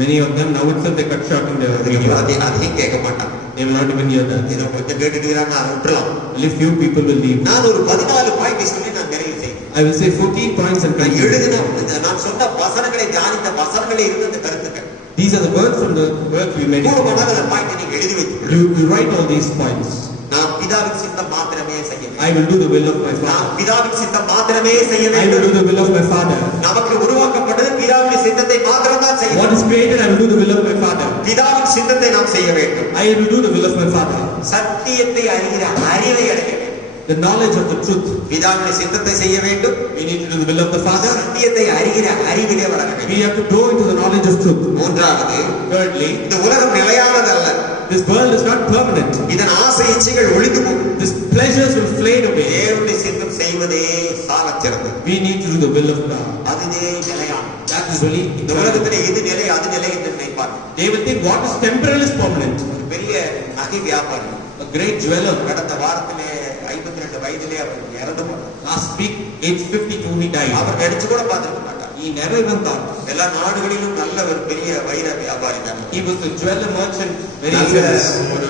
many of them now itself they cut short in their video. அதையும் கேட்க மாட்டாங்க. They will not even hear that. இதை கொஞ்சம் கேட்டுட்டு இருக்கிறாங்க, அதை விட்டுலாம். Only few people will leave. நான் ஒரு 14 பாயிண்ட் சொல்லி நான் நிறைவு செய்வேன். I will say 14 points and நான் conclude. எழுதின நான் சொன்ன வசனங்களை தியானித்த வசனங்களே இருந்த அந்த கருத்துக்கள். These are the words from the words we made. பூர்வமான அந்த பாயிண்ட் நீங்க எழுதி வைத்து You write all these points. நான் பிதாவின் சித்தம் மாத்திரமே செய்ய வேண்டும். I will do the will of my நான் Father. பிதாவின் சித்தம் மாத்திரமே செய்ய I will வேண்டும். do the will of my Father. நமக்கு உருவாக்கப்பட்டது பிதாவின் சித்தத்தை மாத்திரம் தான் செய்ய What வேண்டும். is created, I will do the will of my Father. பிதாவின் சித்தத்தை நாம் செய்ய வேண்டும். I will do the will of my Father. சத்தியத்தை அறிகிற அறிவை அடைய வேண்டும். The knowledge of the truth. பிதாவின் சித்தத்தை செய்ய வேண்டும். We need to do the will of the Father. சத்தியத்தை அறிகிற அறிவிலே வளர வேண்டும். We have to grow into the knowledge of truth. மூன்றாவது, Thirdly, இந்த உலகம் நிலையானதல்ல. this world is not permanent. இதன் ஆசை இச்சைகள் ஒளிந்து போகும். These pleasures will fade away. தேவனுடைய சித்தம் செய்வதே சாலச் சிறந்தது. We need to do the will of God. அதுவே நிலையானது. That is really இந்த eternal. உலகத்திலே எது நிலை அது நிலை என்று நினைப்பார். They will think what is temporal is permanent. ஒரு பெரிய நகை வியாபாரி A great jeweler. கடந்த வாரத்திலே 52 வயதிலே அவர் இறந்து போனார். Last week, age 52, he died. அவர் நினைச்சு கூட பார்த்திருக்க மாட்டார். He never even thought. எல்லா நாடுகளிலும் நல்ல ஒரு பெரிய வைர வியாபாரி தான். He was a jeweler merchant, very நல்ல famous. ஒரு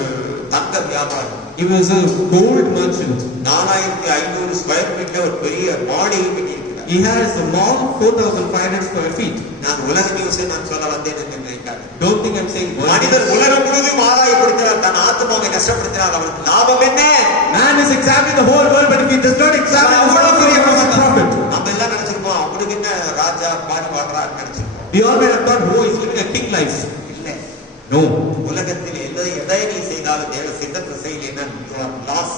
தங்க வியாபாரி. He was a gold merchant. 4500 square ஃபீட்ல ஒரு பெரிய மாளிகை கட்டியிருக்கிறார். He has a mall 4,500 square feet. நான் உலக நியூஸை நான் சொல்ல வந்தேன் என்று நினைக்காது. Don't think I'm saying world. மனிதர் உலகம் முழுவதும் ஆதாயப்படுத்தினார், தன் ஆத்மாவை கஷ்டப்படுத்தினார், அவருக்கு லாபம் என்ன? Man is examining the whole world, but if he does not examine his own career, what is the profit? நம்ம எல்லாம் நினைச்சிருப்போம் அவனுக்கு என்ன ராஜா பாடி பாடுறாரு நினைச்சிருப்போம். We all may have thought, oh, he's living a king life. இல்ல, No. உலகத்தில் எதை நீ செய்தாலும் தேவ சித்தத்தை செய்யலைன்னா you are lost.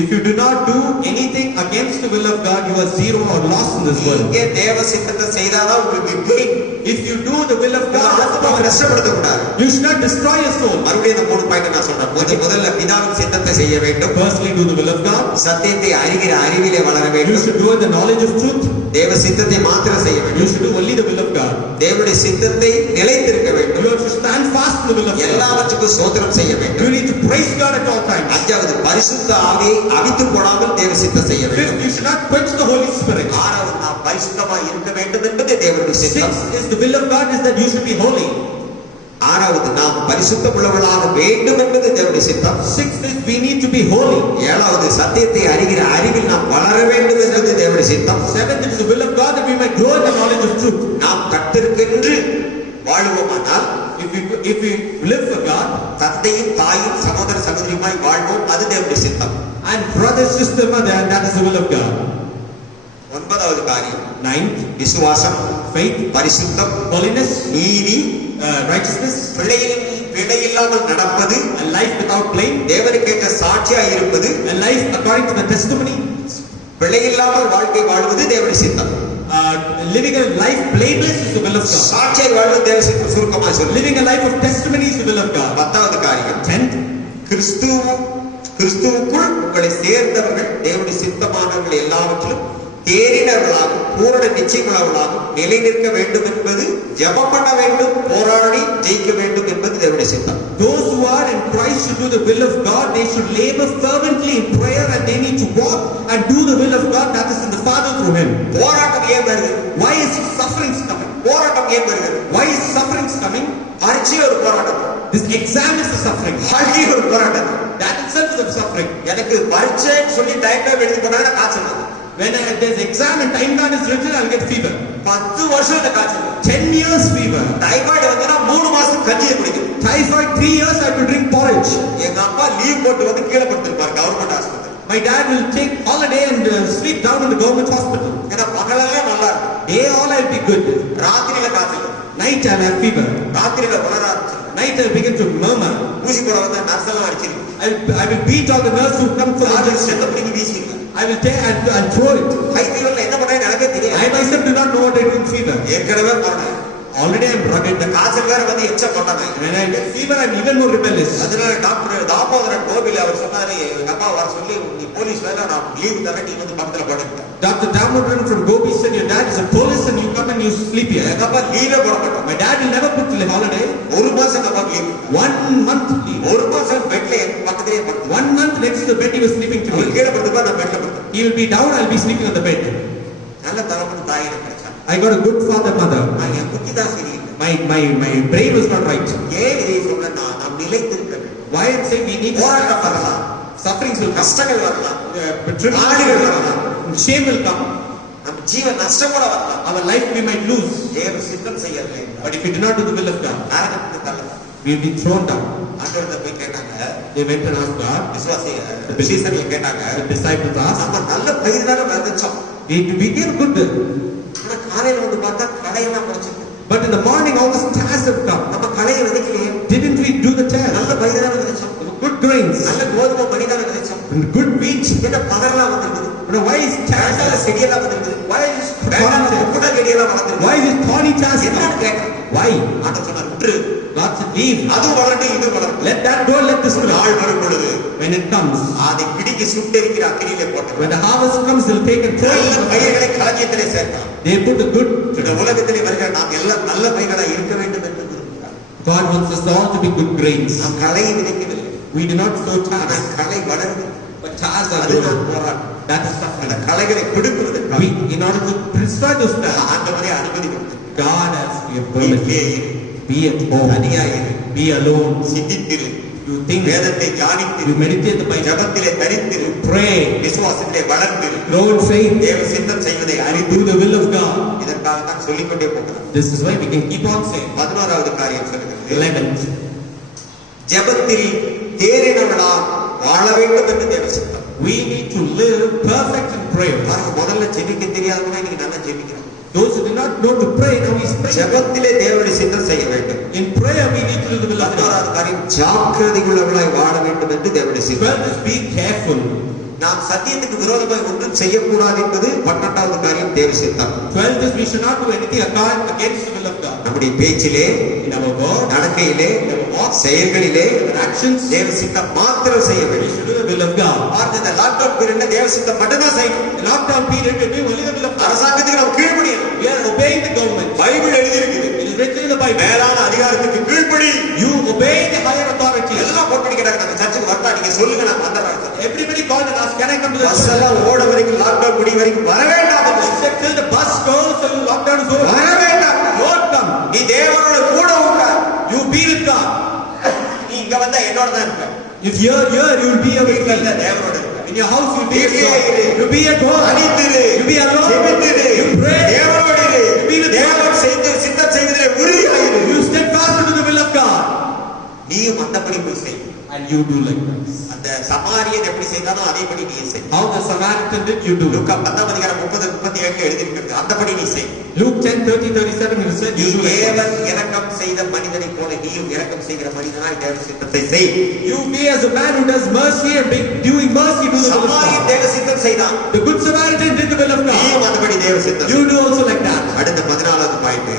If you do not do anything against the will of God, you are zero or lost in this world. நீங்க தேவ சித்தத்தை செய்தாதான் உங்களுக்கு gain. If you do the will of God, ஆத்மாவை கஷ்டப்படுத்த கூடாது. you should not destroy your soul. மறுபடியும் இந்த 3 point நான் சொல்றேன். முதல்ல பிதாவின் சித்தத்தை செய்ய வேண்டும். Firstly, do the will of God. சத்தியத்தை அறிகிற அறிவிலே வளர You வேண்டும். should do the knowledge of truth. தேவ சித்தத்தை மாத்திரம் செய்ய You வேண்டும். should do only the will of God. தேவனுடைய சித்தத்தை நிலைத்திருக்க வேண்டும். You have to stand fast in the will of God. எல்லாவற்றுக்கும் ஸ்தோத்திரம் செய்ய You வேண்டும். need to praise God at all times. அஞ்சாவது, பரிசுத்த ஆவியை அவித்து போடாமல் தேவ சித்தம் செய்ய Fifth, வேண்டும். you should not quench the Holy Spirit. ஆறாவது, நாம் பரிசுத்தமா இருக்க வேண்டும் என்பது தேவனுடைய சித்தம். Sixth is the will of God is that you should be holy. ஆறாவது, நாம் பரிசுத்தமுள்ளவர்களாக வேண்டும் என்பது தேவனுடைய சித்தம். Sixth is we need to be holy. ஏழாவது, சத்தியத்தை அறிகிற அறிவில் நாம் வளர வேண்டும் என்பது தேவனுடைய சித்தம். Seventh, it is the will of God that we might grow in the knowledge of truth. நாம் கர்த்தருக்கென்று வாழுவோமானால், If we live for God தந்தையும் தாயும் சகோதர சகோதரியுமாய் வாழ்வோம், அது தேவனுடைய சித்தம். and brother, sister, mother, that is the will of God. ஒன்பதாவது காரியம், Ninth, விசுவாசம், faith, பரிசுத்தம், holiness, நீதி, righteousness, பிழையில்லாமல் நடப்பது, a life without blame, தேவனுக்கேற்ற சாட்சியாய் இருப்பது, a life according to the testimony, பிழையில்லாமல் வாழ்க்கை வாழ்வது தேவனுடைய சித்தம். living a life blameless is the will of God. சாட்சியாய் வாழ்வது தேவ சித்தம். சுருக்கமா சொல்லு. Living a life of testimony is the will of God. பத்தாவது காரியம், Tenth, கிறிஸ்துவுக்குள் உங்களை சேர்ந்தவர்கள் தேவனுடைய சித்தமானவர்கள் எல்லாவற்றிலும் தேறினவர்களாகவும் பூரண நிச்சயமுள்ளவர்களாகவும் நிலை நிற்க வேண்டும் என்பது, ஜெபம் பண்ண வேண்டும், போராடி ஜெயிக்க வேண்டும் என்பது தேவனுடைய சித்தம். those who are in Christ should do the will of God. They should labor fervently in prayer and they need to walk and do the will of God that is in the Father through Him. போராட்டம் ஏன் வருகிறது? Why is sufferings coming? போராட்டம் ஏன் வருகிறது? Why is sufferings coming? பரீட்சை ஒரு போராட்டம், This exam is the suffering. வாழ்க்கை ஒரு போராட்டம். That itself is a suffering. எனக்கு பரீட்சைன்னு சொல்லி டைம் எழுதி போனாங்கன்னா காய்ச்சல் வரும். When there's exam and time card is written, I'll get fever. 10 வருஷம் இந்த காய்ச்சல் வரும். 10 years fever. டைபாய்டு வந்தா 3 மாசம் கஞ்சியை குடிக்கும். Typhoid, 3 years I have to drink porridge. எங்க அப்பா லீவ் போட்டு வந்து கீழே படுத்திருப்பாரு government hospital. My dad will take holiday and sleep down in the government hospital. ஏன்னா பகலெல்லாம் நல்லா இருக்கும், Day all I'll be good. ராத்திரியில காய்ச்சல் வரும். Night I'll have fever. ராத்திரியில உணர ஆரம்பிச்சிடும். Night I'll begin to murmur. ஊசி போட வந்தா நர்ஸ் எல்லாம் அடிச்சிருக்கு. I will beat all the nurse who come for the injection. செத்த பிடிக்க வீசிருக்கு. I will take and throw it. High ஃபீவர்ல என்ன பண்றேன்னு எனக்கே தெரியாது. I myself do not know what I do in fever. ஏற்கனவே போனேன். Already I'm rugged. இந்த காய்ச்சல் வேற வந்து எச்ச பண்ணாங்க. When I get fever, I'm even more rebellious. அதனால டாக்டர் தாமோதரன் கோபில அவர் சொன்னாரு, எங்க அப்பா வர சொல்லி நீ போலீஸ் வேலை நான் லீவ் தரேன், நீ வந்து பக்கத்துல படுங்க. Dr. Damodaran from Gobi said, your dad is a police and you come and you sleep here. எங்க அப்பா லீவே போட மாட்டோம். My dad will never put the holiday. ஒரு மாசம் எங்க அப்பா லீவ். 1 month leave. ஒரு மாசம் பெட்ல என் பக்கத்திலே படுத்து. 1 month next to the bed he was sleeping to our me. கீழே படுத்துப்பா, நான் பெட்ல படுத்தேன். He will be down, I'll be sleeping on the bed. நல்ல தரமான தாய் எனக்கு கிடைச்சாங்க. I got a good father, mother. நான் என் புத்தி தான் சரியில்லை. My brain was not right. ஏன் இதை சொன்னா நாம் நிலைத்திருக்க வேண்டும். Why I'm saying we need போராட்டம் வரலாம், sufferings will come. கஷ்டங்கள் வரலாம், Tribulations will come. Shame will come. நம் ஜீவன் நஷ்டம் கூட வரலாம். Our life we might lose. தேவ சித்தம் செய்யவில்லை But if we do not do the will of God, நரகத்துக்கு தள்ளலாம். we will be thrown down. ஆண்டவர்கிட்ட போய் கேட்டாங்க, They went and asked God. சீசர்கள் கேட்டாங்க, The disciples asked. நம்ம நல்ல பயிர் தானே விதைச்சோம், We became good. ஆனா காலையில வந்து பார்த்தா களையெல்லாம் முளைச்சிருக்கு. But in the morning all the tares have come. நம்ம களையை விதைக்கலையே, Didn't we do the tares? நல்ல பயிர் தானே விதைச்சோம், Good grains. நல்ல கோதுமை மணி தானே விதைச்சோம், And good wheat. என்ன பதரெல்லாம் வந்துருக்குது, But why is tares? வேண்டாத செடியெல்லாம் வந்துருக்குது, Why is வேண்டாத thorny tares? குப்பை செடியெல்லாம் வளர்ந்துருக்கு. Why is thorny tares? என்னன்னு கேட்டேன். Why? ஆண்டவர் சொன்னார், விட்டுரு, God said, leave. அதுவும் வளரட்டும் இதுவும் வளரட்டும். Let that go, let this ஒரு go. நாள் வரும் பொழுது When it comes, அதை பிடிக்க சுட்டெரிக்கிற அக்கினியிலே போட்டு when the harvest comes, they'll take and throw it. நல்ல பயிர்களை களஞ்சியத்திலே சேர்க்கலாம். They put the good. இந்த உலகத்திலே வருகிற நாம் எல்லாம் நல்ல பயிர்களாக இருக்க வேண்டும் என்று விரும்புகிறார். God wants us all to be good grains. நாம் களையை விதைக்கவில்லை, We do not sow ஆனா tares, களை வளருது. but tares are அதுதான் growing. போராட்டம். That is அந்த suffering. களைகளை பிடுங்குவதற்காக In order to destroy those tares, ஆண்டவரே அனுமதி கொடுத்து God has given வீட்டிலே permission. இரு, Be at home, தனியா இரு, be alone. சிந்தித்திரு, You think, வேதத்தை தியானித்திரு, you meditate the Bible, ஜெபத்திலே தரித்திரு, pray, விசுவாசத்திலே வளர்ந்திரு, grow in faith, தேவ சித்தம் செய்வதை அறிந்து. do the will of God. இதற்காக தான் சொல்லிக்கொண்டே போகிறோம். This is why we can keep on saying. 11வது காரியம் சொல்லுகிறது, 11th, ஜெபத்தில் தேறினவளா வாழ வேண்டும் என்று தேவ சித்தம். we need to live perfect in prayer. பாருங்க, முதல்ல ஜெபிக்க தெரியாதவங்க இன்னைக்கு நல்லா ஜெபிக்கிறோம். Those who do not know to pray, now he's praying. ஜெபத்திலே தேவனுடைய சித்தம் செய்ய வேண்டும். In prayer, we need to do the will of God. 11வது காரியம் ஜாக்கிரதை உள்ளவர்களாய் வாழ வேண்டும் என்று தேவனுடைய சித்தம். 12 is be careful. நாம் சத்தியத்துக்கு விரோதமாய் ஒன்றும் செய்யக்கூடாது என்பது 12வது காரியம் தேவ சித்தம். 12 is we should not do anything against the will of God. நம்முடைய பேச்சிலே, In our word, நடக்கையிலே, செயல்களிலே our actions, தேவ சித்தம் மாத்திரம் செய்ய we வேண்டும். should do the will of God. பாருங்க, இந்த லாக்டவுன் பீரியட்ல தேவ சித்தம் மட்டும்தான் செய்யணும். In lockdown period, we do only the will of God. அரசாங்கத்துக்கு நாம் கீழ்ப்படியணும். We are obeying the government. Bible எழுதியிருக்குது, It is written in the Bible. மேலான அதிகாரத்துக்கு கீழ்ப்படி. You obey the higher authority. எல்லாம் போட்டு கேட்டாங்க, நம்ம சர்ச்சுக்கு வரட்டா, நீங்க சொல்லுங்க, நான் வந்துடுறேன். Everybody called and asked, can I come to the bus church? எல்லாம் ஓட வரைக்கும், லாக்டவுன் முடி வரைக்கும் வர வேண்டாம். I said, till the bus goes, till lockdown is over. வர வேண்டாம். Lord, come. நீ தேவனோட கூட உட்கார். You be with God. நீ இங்க வந்தா என்னோட தான் இருப்ப. If you're here, you will be with வீட்டுல me. தேவனோட இருப்ப. In your house, you will be with வீட்டிலே இரு. God. You be at home. தனித்திரு. You be alone. ஜெபித்திரு. You pray. தேவனோடு இரு. be with தேவன் செய்து சித்தம் செய்வதிலே உறுதியாயிரு. You step fast into the will of God. நீயும் அந்தபடி போய் செய். And you do likewise. அந்த சமாரியன் எப்படி செய்தானோ அதேபடி நீ செய். How the Samaritan did, you do. லூக்கா 10ஆம் அதிகாரம் 30-37 எழுதியிருக்கிறது. அந்தபடி நீ செய். Luke 10:30-37, he said, நீ you do likewise. தேவன் இரக்கம் செய்த மனிதனை போல நீயும் இரக்கம் செய்கிற மனிதனாய் தேவ சித்தத்தை செய். You be as a man who does mercy and doing mercy to the will of சமாரியன் God. தேவ சித்தம் செய்தான். The good Samaritan did the will of நீயும் God. அந்தபடி தேவ சித்தம். You do also like that. அடுத்த 14வது பாயிண்ட்,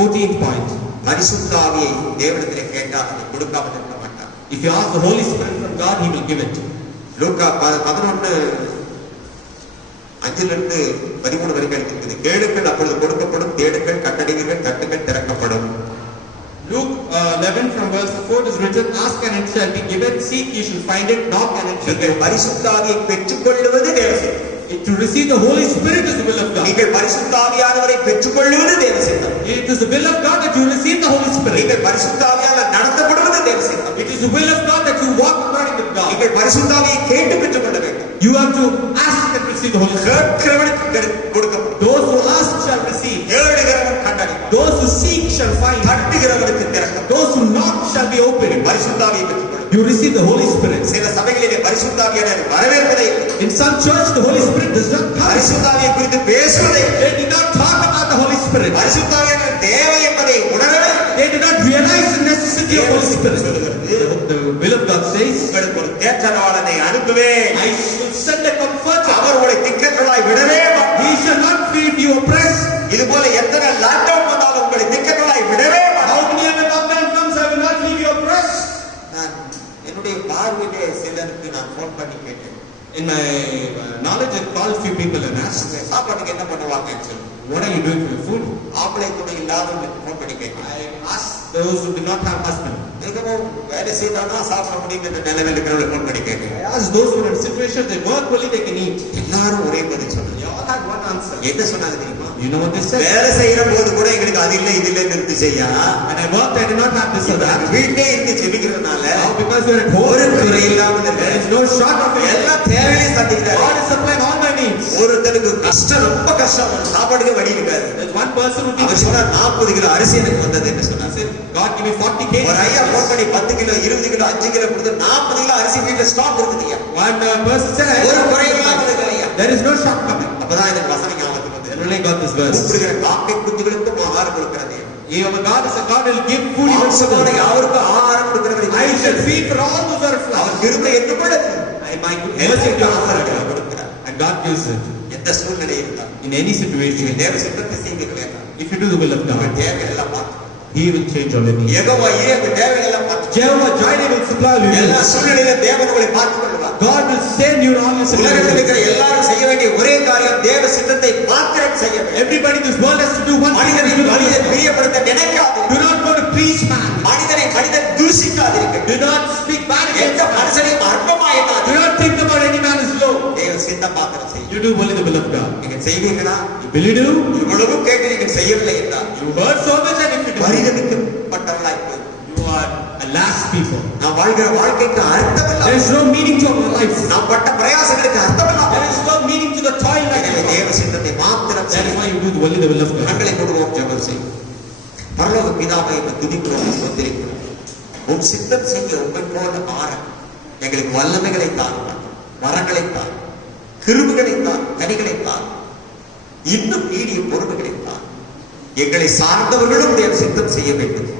14th point. பரிசுத்த ஆவியை தேவனிடத்திலே கேட்டால் அதை கொடுக்காமல் இருக்க மாட்டார். If you ask the Holy Spirit from God, he will give it. லூக்கா 11:5-13 வரைக்கும் இருக்குது. கேளுங்கள் அப்பொழுது கொடுக்கப்படும், தேடுங்கள் கட்டடைவீர்கள், தட்டுங்கள் திறக்கப்படும். Luke 11 from verse 4 is written, ask and it shall be given, seek ye shall find it, knock and it shall be நீங்கள் opened. பரிசுத்த ஆவியை பெற்றுக்கொள்வது தேவ சித்தம். To receive the Holy Spirit is the will of God. நீங்கள் பரிசுத்த ஆவியானவரை பெற்றுக்கொள்வது தேவ சித்தம். It is the will of God that you receive the Holy Spirit. நீங்கள் பரிசுத்த ஆவியால் நடத்தப்படுவது தேவ சித்தம். It is the will of God that you walk according to God. நீங்கள் பரிசுத்த ஆவியை கேட்டு பெற்றுக்கொள்ள வேண்டும். You have to ask and receive the Holy Spirit. கேட்கிறவனுக்கு கொடுக்கப்படும். Those who ask shall receive. தேடுகிறவன் கண்டடைவான். Those who seek shall find. தட்டுகிறவனுக்கு திறக்கப்படும். Those who knock shall be opened. பரிசுத்த ஆவியை பெற்றுக்கொள்ளும். You receive the Holy Spirit. சில சபைகளிலே பரிசுத்த ஆவியானவர் வரவேற்பதே இல்லை. In some church, the Holy Spirit does not come. பரிசுத்த ஆவியை குறித்து பேசுவதே இல்லை. They did not talk about the Holy Spirit. பரிசுத்த ஆவியானவர் தேவை என்பதை உணரவே இல்லை. They did not realize the necessity of Holy Spirit. The will of God says, உங்களுக்கு ஒரு தேற்றரவாளனை அனுப்புவேன். I will send a comforter. அவர் உங்களை திக்கற்றவளாய் விடவே மாட்டார். He shall not feed you oppressed. இது போல எத்தனை லாக்டவுன் வந்தாலும் உங்களை திக்கற்றவளாய் விடவே மாட்டார். How many ever lockdown comes, I will not leave you oppressed. நான் என்னுடைய பார்வையிலே சிலருக்கு நான் போன் பண்ணி கேட்டேன். In my knowledge, I called few people and asked, சாப்பாட்டுக்கு என்ன பண்ணுவாங்கன்னு சொல்லி. what are you doing for your food? ஆம்பளை துணை இல்லாதவங்களுக்கு போன் பண்ணி கேட்டேன். I asked those who do not have husband. மிகவும் வேலை செய்தாதான் சாப்பிட முடியும் என்ற நிலைமையில் இருக்கிறவங்களுக்கு போன் பண்ணி கேட்டேன். I asked those who are in situation they work only they can eat. எல்லாரும் ஒரே பதில் சொன்னாங்க. They all had one answer. என்ன சொன்னாங்க தெரியுமா? You know what they said? வேலை செய்யற போது கூட எங்களுக்கு அது இல்லை இது இல்லைன்னு இருந்து செய்யா. When I worked, I did not have this or that. வீட்டே இருந்து ஜெபிக்கிறதுனால Now because we are at home, ஒரு குறை இல்லாமல் there is இருக்கு. no short of it. எல்லா தேவையிலையும் சந்திக்கிறாரு. God is supplying all my needs. ஒருத்தனுக்கு கஷ்டம், ரொம்ப கஷ்டம், சாப்பாட்டுக்கு வழி இருக்காது. There's one person who our thinks, சொன்னார் 40 கிலோ அரிசி எனக்கு வந்தது என்று சொன்னார். God give me 40 kg. ஒரு ஐயா போன் பண்ணி 10 கிலோ 20 கிலோ 5 கிலோ கொடுத்து 40 கிலோ அரிசி வீட்டுல ஸ்டாக் இருக்குது ஐயா. One person said, ஒரு குறை இல்லாமல் இருக்கு ஐயா. there is no shortcoming. அப்பதான் எனக்கு வசனம் ஞாபகத்துக்கு வந்தது. Then when I got this verse, கூப்பிடுகிற காக்கை குஞ்சுகளுக்கும் ஆகாரம் கொடுக்கிறது. our God is a God who will give food even to மாம்சமான them. யாருக்கும் ஆகாரம் கொடுக்கிறது. I shall feed for all those who are our flesh. கிருபை என்று கொடுத்து My எல்லாருக்கும் mercy ஆகாரம் கொடுக்கிறார். and God gives it. எந்த சூழ்நிலை இருந்தாலும் In any situation, தேவ சித்தத்தை செய்வீர்களே, if you do the will of உங்க God, தேவைகள் எல்லாம் பார்த்து He will change all your needs. Jehovah ஈரே உங்க தேவைகள் எல்லாம் பார்த்து Jehovah Jireh will supply all your எல்லா needs. சூழ்நிலையிலும் தேவன் உங்களை பார்த்துக் கொள்வார். God will send you in all your உலகத்தில் situations. இருக்கிற எல்லாரும் செய்ய வேண்டிய ஒரே காரியம் தேவ சித்தத்தை மாத்திரம் செய்ய வேண்டும். Everybody in this world has to do one thing. மனிதனை Do மனிதன் பிரியப்படுத்த நினைக்காது. not go to please man. மனிதன் தூஷிக்காதீர்கள். Do not speak bad எந்த against man. சித்தம் மாத்திரம் செய்யும். You do only the will of God. நீங்கள் செய்வீர்களா? Will you do? இவ்வளவும் கேட்டு நீங்கள் செய்யவில்லை என்றால் You heard so much and if you do, பரிதவிக்கப்பட்டவர்களாய் போய் you are a last people. நாம் வாழ்கிற வாழ்க்கைக்கு அர்த்தம் There இல்லை. is no meaning to our life. நாம் பட்ட பிரயாசங்களுக்கு அர்த்தம் இல்லை. There is no meaning to the toil that எனவே we தேவ சித்தத்தை மாத்திரம் That is why செய்யும். you do only the will of God. கண்களை மூடுவோம், ஜெபம் செய்யும். பரலோக பிதாவை துதிக்கிறோம், ஸ்தோத்திரிக்கிறோம். உம் சித்தம் செய்ய உங்கள் போல மாற எங்களுக்கு வல்லமைகளை தாரும், வரங்களை தாரும், கிருபைகளை தாரும், கனிகளை தாரும், இன்னும் நீடிய பொறுமைகளை தாரும். எங்களை சார்ந்தவர்களும் தேவ சித்தம் செய்ய வேண்டும்.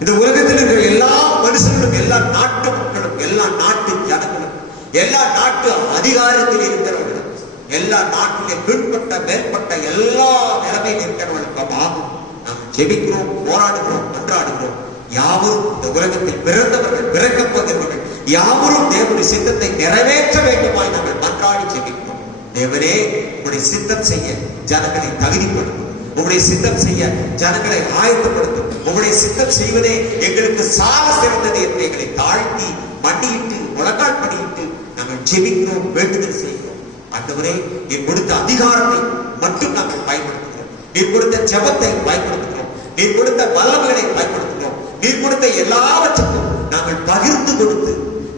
இந்த உலகத்தில் இருக்கிற எல்லா மனுஷர்களும், எல்லா நாட்டு மக்களும், எல்லா நாட்டு ஜனங்களும், எல்லா நாட்டு அதிகாரத்தில் இருக்கிறவர்களும், எல்லா நாட்டிலே கீழ்பட்ட மேற்பட்ட எல்லா நிலைமையில் இருக்கிறவர்களுக்கும் ஆகும் நாம் ஜெபிக்கிறோம், போராடுகிறோம், மன்றாடுகிறோம். யாவரும் இந்த உலகத்தில் பிறந்தவர்கள், பிறக்கப் போகிறவர்கள் யாவரும் தேவனுடைய சித்தத்தை நிறைவேற்ற வேண்டுமாய் நாங்கள் மன்றாடி ஜெபிக்கிறோம். தேவனே, உங்களுடைய சித்தம் செய்ய ஜனங்களை தகுதிப்படுத்தும், உங்களுடைய சித்தம் செய்ய ஜனங்களை ஆயத்தப்படுத்தும். உங்களுடைய சித்தம் செய்வதே எங்களுக்கு சால சிறந்தது என்று எங்களை தாழ்த்தி மண்டியிட்டு முழங்கால் படியிட்டு நாங்கள் ஜெபிக்கிறோம், வேண்டுதல் செய்கிறோம். ஆண்டவரே, நீர் கொடுத்த அதிகாரத்தை மட்டும் நாங்கள் பயன்படுத்துகிறோம். நீர் கொடுத்த ஜெபத்தை பயன்படுத்துகிறோம். நீர் கொடுத்த வல்லமைகளை பயன்படுத்துகிறோம். நீர் கொடுத்த எல்லாவற்றுக்கும் நாங்கள் பகிர்ந்து கொடுத்து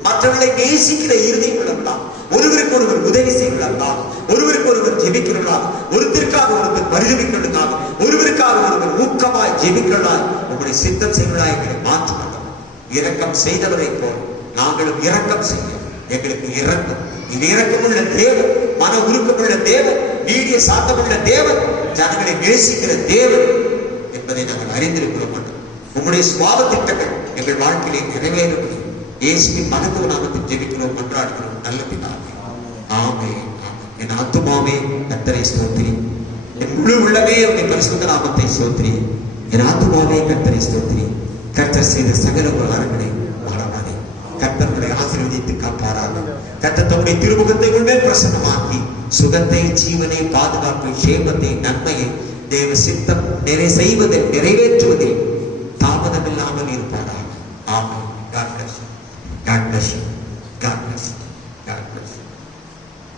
மற்றவர்களை நேசிக்கிற இறுதிகளெல்லாம், ஒருவருக்கு ஒருவர் உதவி செய்வதெல்லாம், ஒருவருக்கு ஒருவர் ஜெபிக்கிறவர்களாக, ஒருத்தருக்காக ஒருவர் பரிதவிக்கிறவர்களாக, ஒருவருக்காக ஒருவர் ஊக்கமாய் ஜெபிக்கிறவர்களாய் உங்களுடைய சித்தம் செய்வதாய் எங்களை மாற்றுகிறோம். இரக்கம் செய்தவரை போல் நாங்களும் இரக்கம் செய்ய எங்களுக்கு இரக்கம். இது இரக்கமுள்ள தேவன், மன உருக்கமுள்ள தேவன், நீடிய சாந்தமுள்ள தேவன், ஜனங்களை நேசிக்கிற தேவன் என்பதை நாங்கள் அறிந்திருக்கிறோம். உங்களுடைய சுபாவ திட்டங்கள் எங்கள் வாழ்க்கையிலே நிறைவேற முடியும். இயேசுவின் மகத்துவ நாமத்தில் ஜெபிக்கிறோம், மன்றாடுகிறோம் நல்ல பிதாவே. ஆமென். என் ஆத்துமாவே கர்த்தரை ஸ்தோத்திரி, என் முழு உள்ளமே உம்முடைய பரிசுத்த நாமத்தை ஸ்தோத்திரி. என் ஆத்துமாவே கர்த்தரை ஸ்தோத்திரி. கர்த்தர் செய்த சகல உபகாரங்களை மறவாதே. கர்த்தர் உங்களை ஆசீர்வதித்து காப்பாராக. கர்த்தர் தம்முடைய திருமுகத்தை கொண்டே பிரசன்னமாக்கி சுகத்தை, ஜீவனை, பாதுகாப்பை, சேமத்தை, நன்மையை தேவ சித்தம் செய்வதில் நிறைவேற்றுவதில் தாமதமில்லாமல் இருப்பாராக. ஆமென். God bless you. God bless you. God bless you. God bless you.